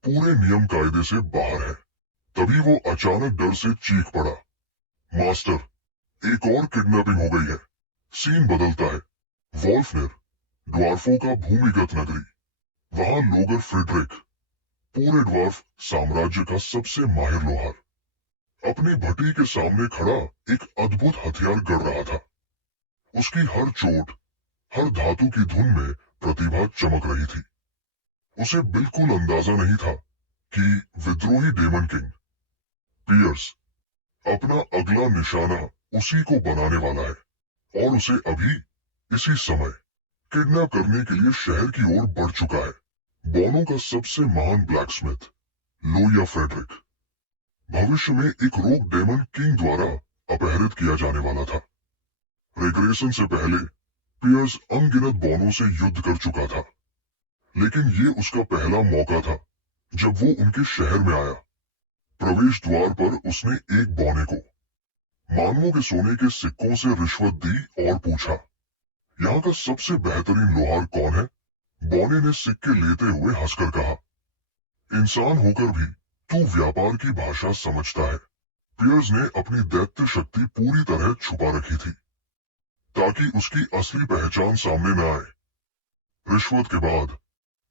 पूरे नियम कायदे से बाहर है। तभी वो अचानक डर से चीख पड़ा, मास्टर, एक और किडनैपिंग हो गई है। सीन बदलता है। वॉल्फनेर, ड्वार्फों का भूमिगत नगरी। वहां लोगर फ्रेडरिक, पूरे ड्वार्फ साम्राज्य का सबसे माहिर लोहार, अपनी भट्टी के सामने खड़ा एक अद्भुत हथियार गढ़ रहा था। उसकी हर चोट, हर धातु की धुन में प्रतिभा चमक रही थी। उसे बिल्कुल अंदाजा नहीं था कि विद्रोही डेमन किंग पियर्स अपना अगला निशाना उसी को बनाने वाला है, और उसे अभी इसी समय किडनैप करने के लिए शहर की ओर बढ़ चुका है। बॉनो का सबसे महान ब्लैकस्मिथ, लोया फ्रेडरिक, भविष्य में एक रोग डेमन किंग द्वारा अपहरित किया जाने वाला था। रिग्रेशन से पहले पियर्स अनगिनत बॉनों से युद्ध कर चुका था, लेकिन ये उसका पहला मौका था जब वो उनके शहर में आया। प्रवेश द्वार पर उसने एक बौने को मानवों के सोने के सिक्कों से रिश्वत दी और पूछा, यहाँ का सबसे बेहतरीन लोहार कौन है? बौने ने सिक्के लेते हुए हंसकर कहा, इंसान होकर भी तू व्यापार की भाषा समझता है। पियर्स ने अपनी दैत्य शक्ति पूरी तरह छुपा रखी थी ताकि उसकी असली पहचान सामने न आए। रिश्वत के बाद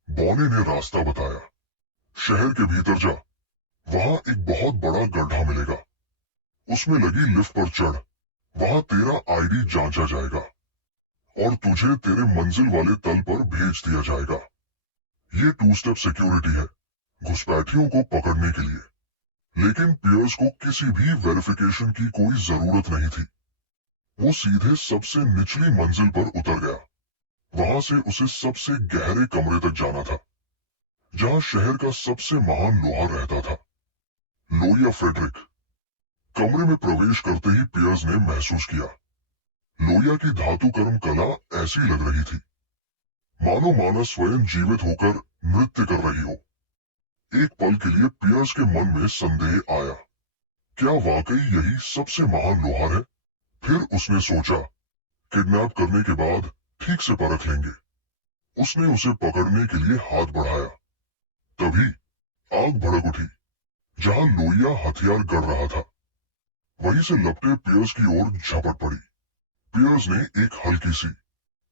बौने ने रास्ता बताया, शहर के भीतर जा, वहां एक बहुत बड़ा गड्ढा मिलेगा, उसमें लगी लिफ्ट पर चढ़, वहां तेरा आईडी जांचा जाएगा और तुझे तेरे मंजिल वाले तल पर भेज दिया जाएगा। ये 2 स्टेप सिक्योरिटी है घुसपैठियों को पकड़ने के लिए। लेकिन पियर्स को किसी भी वेरिफिकेशन की कोई जरूरत नहीं थी। वो सीधे सबसे निचली मंजिल पर उतर गया। वहां से उसे सबसे गहरे कमरे तक जाना था, जहां शहर का सबसे महान लोहार रहता था, लोया फ्रेडरिक। कमरे में प्रवेश करते ही पियर्स ने महसूस किया, लोया की धातु कर्म कला ऐसी लग रही थी मानो मानस स्वयं जीवित होकर नृत्य कर रही हो। एक पल के लिए पियर्स के मन में संदेह आया, क्या वाकई यही सबसे महान लोहार है? फिर उसने सोचा, किडनैप करने के बाद ठीक से परख लेंगे। उसने उसे पकड़ने के लिए हाथ बढ़ाया, तभी आग भड़क उठी। जहां लोया हथियार गढ़ रहा था, वहीं से लपटे पियर्स की ओर झपट पड़ी। पियर्स ने एक हल्की सी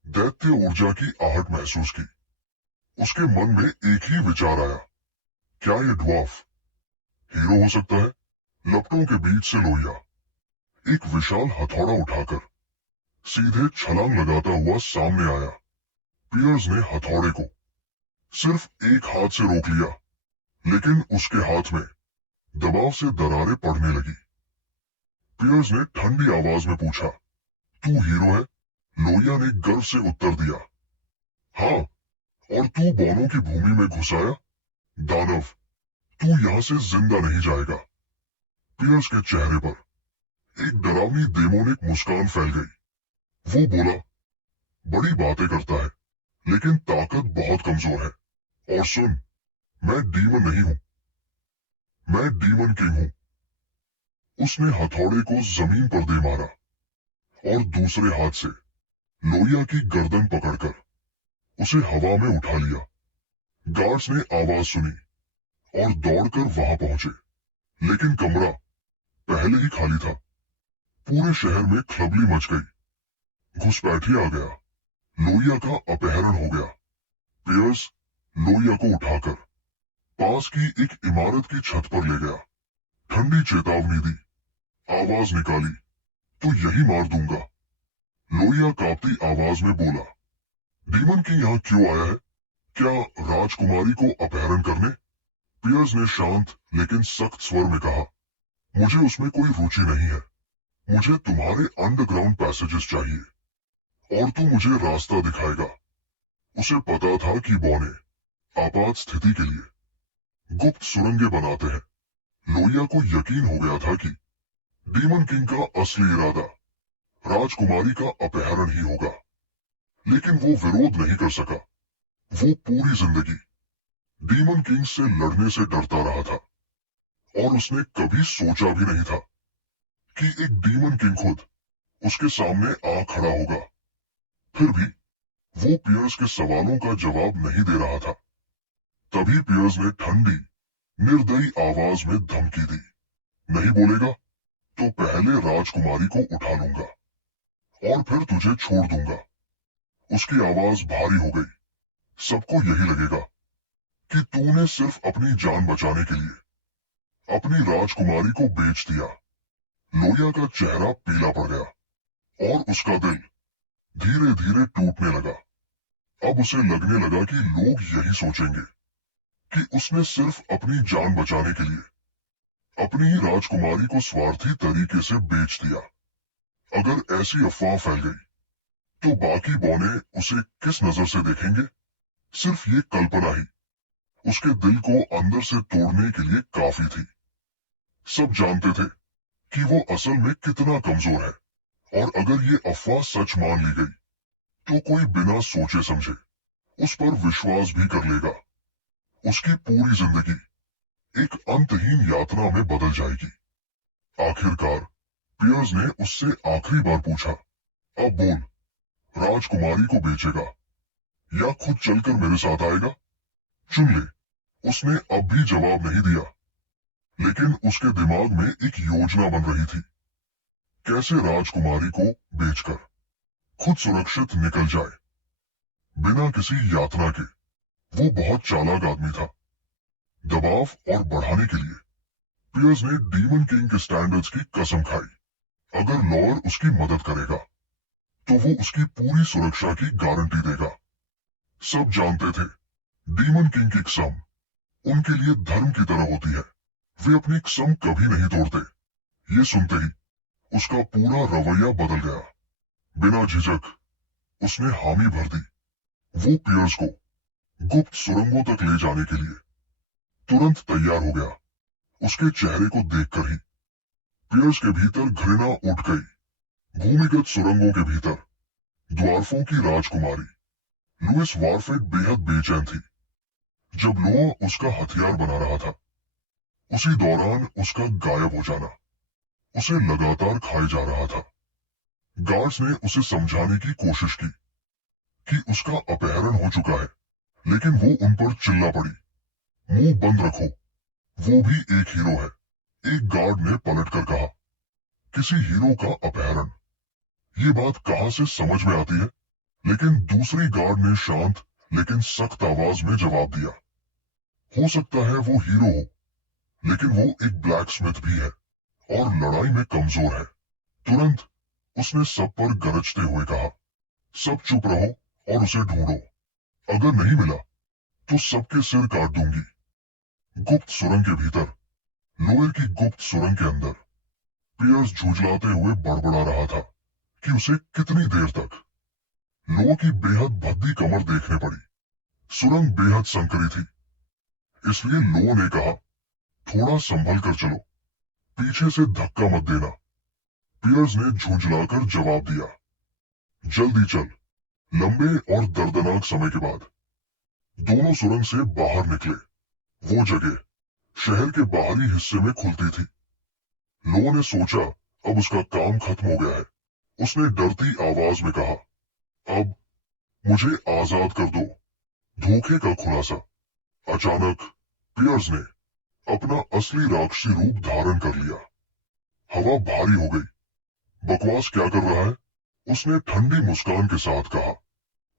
दैत्य ऊर्जा की आहट महसूस की। उसके मन में एक ही विचार आया, क्या ये ड्वार्फ हीरो हो सकता है? लपटों के बीच से लोया एक विशाल हथौड़ा उठाकर सीधे छलांग लगाता हुआ सामने आया। पियर्स ने हथौड़े को सिर्फ एक हाथ से रोक लिया, लेकिन उसके हाथ में दबाव से दरारें पड़ने लगी। पियर्स ने ठंडी आवाज में पूछा, तू हीरो है? लोया ने गर्व से उत्तर दिया, हाँ, और तू बौनों की भूमि में घुस आया? दानव, तू यहां से जिंदा नहीं जाएगा। पियर्स के चेहरे पर एक डरावनी डेमोनिक मुस्कान फैल गई। वो बोला, बड़ी बातें करता है, लेकिन ताकत बहुत कमजोर है। और सुन, मैं डीमन नहीं हूं, मैं डीमन किंग हूं। उसने हथौड़े को जमीन पर दे मारा और दूसरे हाथ से लोया की गर्दन पकड़कर उसे हवा में उठा लिया। गार्ड्स ने आवाज सुनी और दौड़कर वहां पहुंचे, लेकिन कमरा पहले ही खाली था। पूरे शहर में खलबली मच गई। घुसपैठी आ गया, लोया का अपहरण हो गया। पियर्स लोया को उठाकर पास की एक इमारत की छत पर ले गया। ठंडी चेतावनी दी, आवाज निकाली, तो यही मार दूंगा। लोया कांपती आवाज में बोला, डीमन किंग यहाँ क्यों आया है? क्या राजकुमारी को अपहरण करने? पियर्स ने शांत लेकिन सख्त स्वर में कहा, मुझे उसमें कोई रुचि नहीं है। मुझे तुम्हारे अंडरग्राउंड पैसेजेस चाहिए और तू मुझे रास्ता दिखाएगा। उसे पता था कि बौने आपात स्थिति के लिए गुप्त सुरंगें बनाते हैं। लोहिया को यकीन हो गया था कि डीमन किंग का असली इरादा राजकुमारी का अपहरण ही होगा, लेकिन वो विरोध नहीं कर सका। वो पूरी जिंदगी डीमन किंग से लड़ने से डरता रहा था और उसने कभी सोचा भी नहीं था कि एक डीमन किंग खुद उसके सामने आ खड़ा होगा। फिर भी वो पियर्स के सवालों का जवाब नहीं दे रहा था। तभी पियर्स ने ठंडी, निर्दयी आवाज में धमकी दी, नहीं बोलेगा तो पहले राजकुमारी को उठा लूंगा और फिर तुझे छोड़ दूंगा। उसकी आवाज भारी हो गई। सबको यही लगेगा कि तूने सिर्फ अपनी जान बचाने के लिए अपनी राजकुमारी को बेच दिया। लोहिया का चेहरा पीला पड़ गया और उसका दिल धीरे धीरे टूटने लगा। अब उसे लगने लगा कि लोग यही सोचेंगे कि उसने सिर्फ अपनी जान बचाने के लिए अपनी ही राजकुमारी को स्वार्थी तरीके से बेच दिया। अगर ऐसी अफवाह फैल गई तो बाकी बौने उसे किस नजर से देखेंगे? सिर्फ ये कल्पना ही उसके दिल को अंदर से तोड़ने के लिए काफी थी। सब जानते थे कि वो असल में कितना कमजोर है और अगर ये अफवाह सच मान ली गई तो कोई बिना सोचे समझे उस पर विश्वास भी कर लेगा। उसकी पूरी जिंदगी एक अंतहीन यात्रा में बदल जाएगी। आखिरकार पियर्स ने उससे आखिरी बार पूछा, अब बोल, राजकुमारी को बेचेगा या खुद चलकर मेरे साथ आएगा? चुन ले। उसने अब भी जवाब नहीं दिया, लेकिन उसके दिमाग में एक योजना बन रही थी। कैसे राजकुमारी को बेचकर खुद सुरक्षित निकल जाए बिना किसी यातना के। वो बहुत चालाक आदमी था। दबाव और बढ़ाने के लिए पियर्स ने डीमन किंग के स्टैंडर्ड्स की कसम खाई। अगर लॉयर उसकी मदद करेगा तो वो उसकी पूरी सुरक्षा की गारंटी देगा। सब जानते थे डीमन किंग की कसम उनके लिए धर्म की तरह होती है। वे अपनी कसम कभी नहीं तोड़ते। ये सुनते ही उसका पूरा रवैया बदल गया। बिना झिझक उसने हामी भर दी। वो पियर्स को गुप्त सुरंगों तक ले जाने के लिए तुरंत तैयार हो गया। उसके चेहरे को देखकर ही पियर्स के भीतर घृणा उठ गई। भूमिगत सुरंगों के भीतर द्वारफों की राजकुमारी लुइस वारफेट बेहद बेचैन थी। जब लोहा उसका हथियार बना रहा था, उसी दौरान उसका गायब हो जाना उसे लगातार खाए जा रहा था। गार्ड्स ने उसे समझाने की कोशिश की कि उसका अपहरण हो चुका है, लेकिन वो उन पर चिल्ला पड़ी, मुंह बंद रखो, वो भी एक हीरो है। एक गार्ड ने पलटकर कहा, किसी हीरो का अपहरण? ये बात कहां से समझ में आती है? लेकिन दूसरी गार्ड ने शांत लेकिन सख्त आवाज में जवाब दिया, हो सकता है वो हीरो हो, लेकिन वो एक ब्लैक स्मिथ भी है और लड़ाई में कमजोर है। तुरंत उसने सब पर गरजते हुए कहा, सब चुप रहो और उसे ढूंढो। अगर नहीं मिला तो सबके सिर काट दूंगी। गुप्त सुरंग के भीतर, लोअर की गुप्त सुरंग के अंदर पियर्स झुंझलाते हुए बड़बड़ा रहा था कि उसे कितनी देर तक। लो की बेहद भद्दी कमर देखने पड़ी। सुरंग बेहद संकरी थी, इसलिए लो ने कहा, थोड़ा संभल कर चलो, पीछे से धक्का मत देना। पियर्स ने झुंझलाकर जवाब दिया, जल्दी चल। लंबे और दर्दनाक समय के बाद दोनों सुरंग से बाहर निकले। वो जगह शहर के बाहरी हिस्से में खुलती थी। लो ने सोचा अब उसका काम खत्म हो गया है। उसने डरती आवाज में कहा, अब मुझे आजाद कर दो। धोखे का खुलासा। अचानक पियर्स ने अपना असली राक्षसी रूप धारण कर लिया। हवा भारी हो गई। बकवास क्या कर रहा है? उसने ठंडी मुस्कान के साथ कहा।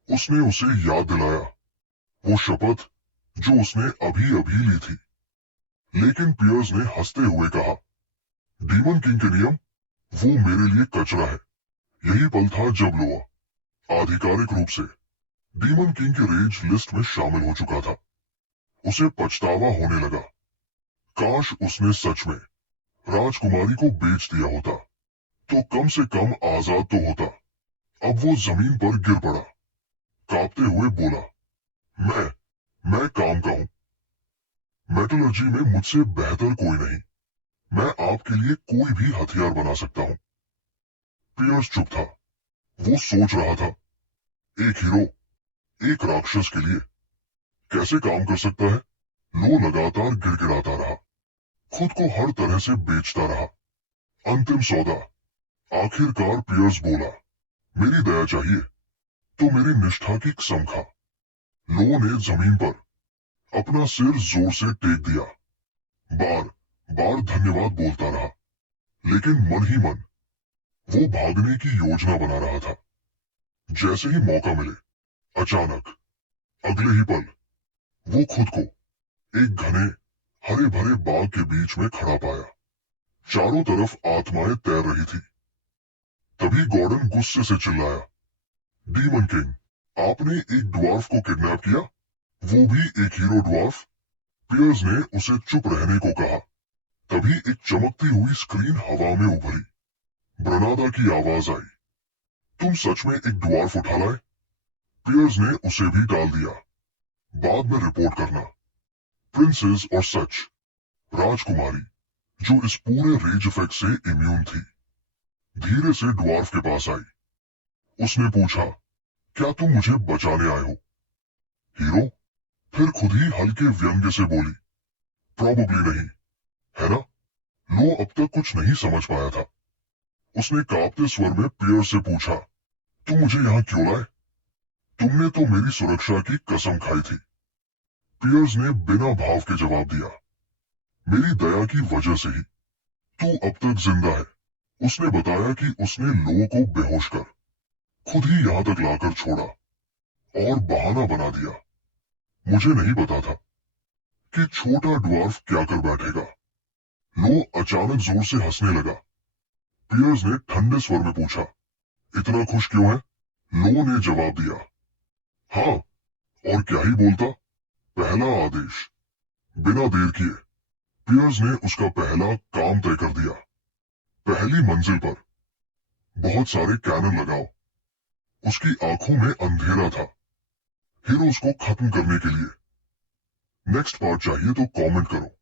उसने उसे याद दिलाया वो शपथ जो उसने अभी अभी ली थी। लेकिन पियर्स ने हंसते हुए कहा, डीमन किंग के नियम, वो मेरे लिए कचरा है। यही पल था जब लोआ आधिकारिक रूप से डीमन किंग की रेंज लिस्ट में शामिल हो चुका था। उसे पछतावा होने लगा। काश उसने सच में राजकुमारी को बेच दिया होता तो कम से कम आजाद तो होता। अब वो जमीन पर गिर पड़ा, कांपते हुए बोला, मैं काम का हूं। मैं मेटलर्जी में मुझसे बेहतर कोई नहीं। मैं आपके लिए कोई भी हथियार बना सकता हूं। पियर्स चुप था। वो सोच रहा था, एक हीरो एक राक्षस के लिए कैसे काम कर सकता है। लो लगातार गिड़गिड़ाता रहा, खुद को हर तरह से बेचता रहा। अंतिम सौदा। आखिरकार पियर्स बोला, मेरी दया चाहिए तो मेरी निष्ठा की कसम खा। लो ने जमीन पर अपना सिर जोर से टेक दिया। बार बार धन्यवाद बोलता रहा, लेकिन मन ही मन वो भागने की योजना बना रहा था। जैसे ही मौका मिले, अचानक अगले ही पल वो खुद को एक घने हरे भरे बाग के बीच में खड़ा पाया। चारों तरफ आत्माएं तैर रही थी। तभी गॉर्डन गुस्से से चिल्लाया, डीमन किंग, आपने एक ड्वार्फ को किडनैप किया, वो भी एक हीरो ड्वार्फ। पियर्स ने उसे चुप रहने को कहा। तभी एक चमकती हुई स्क्रीन हवा में उभरी। ब्रनादा की आवाज आई, तुम सच में एक ड्वार्फ उठा लाए। पियर्स ने उसे भी टाल दिया, बाद में रिपोर्ट करना। प्रिंसेस और सच, राजकुमारी जो इस पूरे रेज इफेक्ट से इम्यून थी, धीरे से ड्वार्फ के पास आई। उसने पूछा, क्या तुम मुझे बचाने आए हो? हीरो फिर खुद ही हल्के व्यंग्य से बोली, प्रॉबेबली नहीं, है ना? लो अब तक कुछ नहीं समझ पाया था। उसने कांपते स्वर में पियर्स से पूछा, तुम मुझे यहां क्यों लाए? तुमने तो मेरी सुरक्षा की कसम खाई थी। पियर्स ने बिना भाव के जवाब दिया, मेरी दया की वजह से ही तू अब तक जिंदा है। उसने बताया कि उसने लो को बेहोश कर खुद ही यहां तक लाकर छोड़ा और बहाना बना दिया। मुझे नहीं पता था कि छोटा ड्वार्फ क्या कर बैठेगा। लो अचानक जोर से हंसने लगा। पियर्स ने ठंडे स्वर में पूछा, इतना खुश क्यों है? लो ने जवाब दिया, हाँ, और क्या ही बोलता। पहला आदेश। बिना देर किए पियर्स ने उसका पहला काम तय कर दिया। पहली मंजिल पर बहुत सारे कैनन लगाओ। उसकी आंखों में अंधेरा था। हीरोज को खत्म करने के लिए। नेक्स्ट पार्ट चाहिए तो कमेंट करो।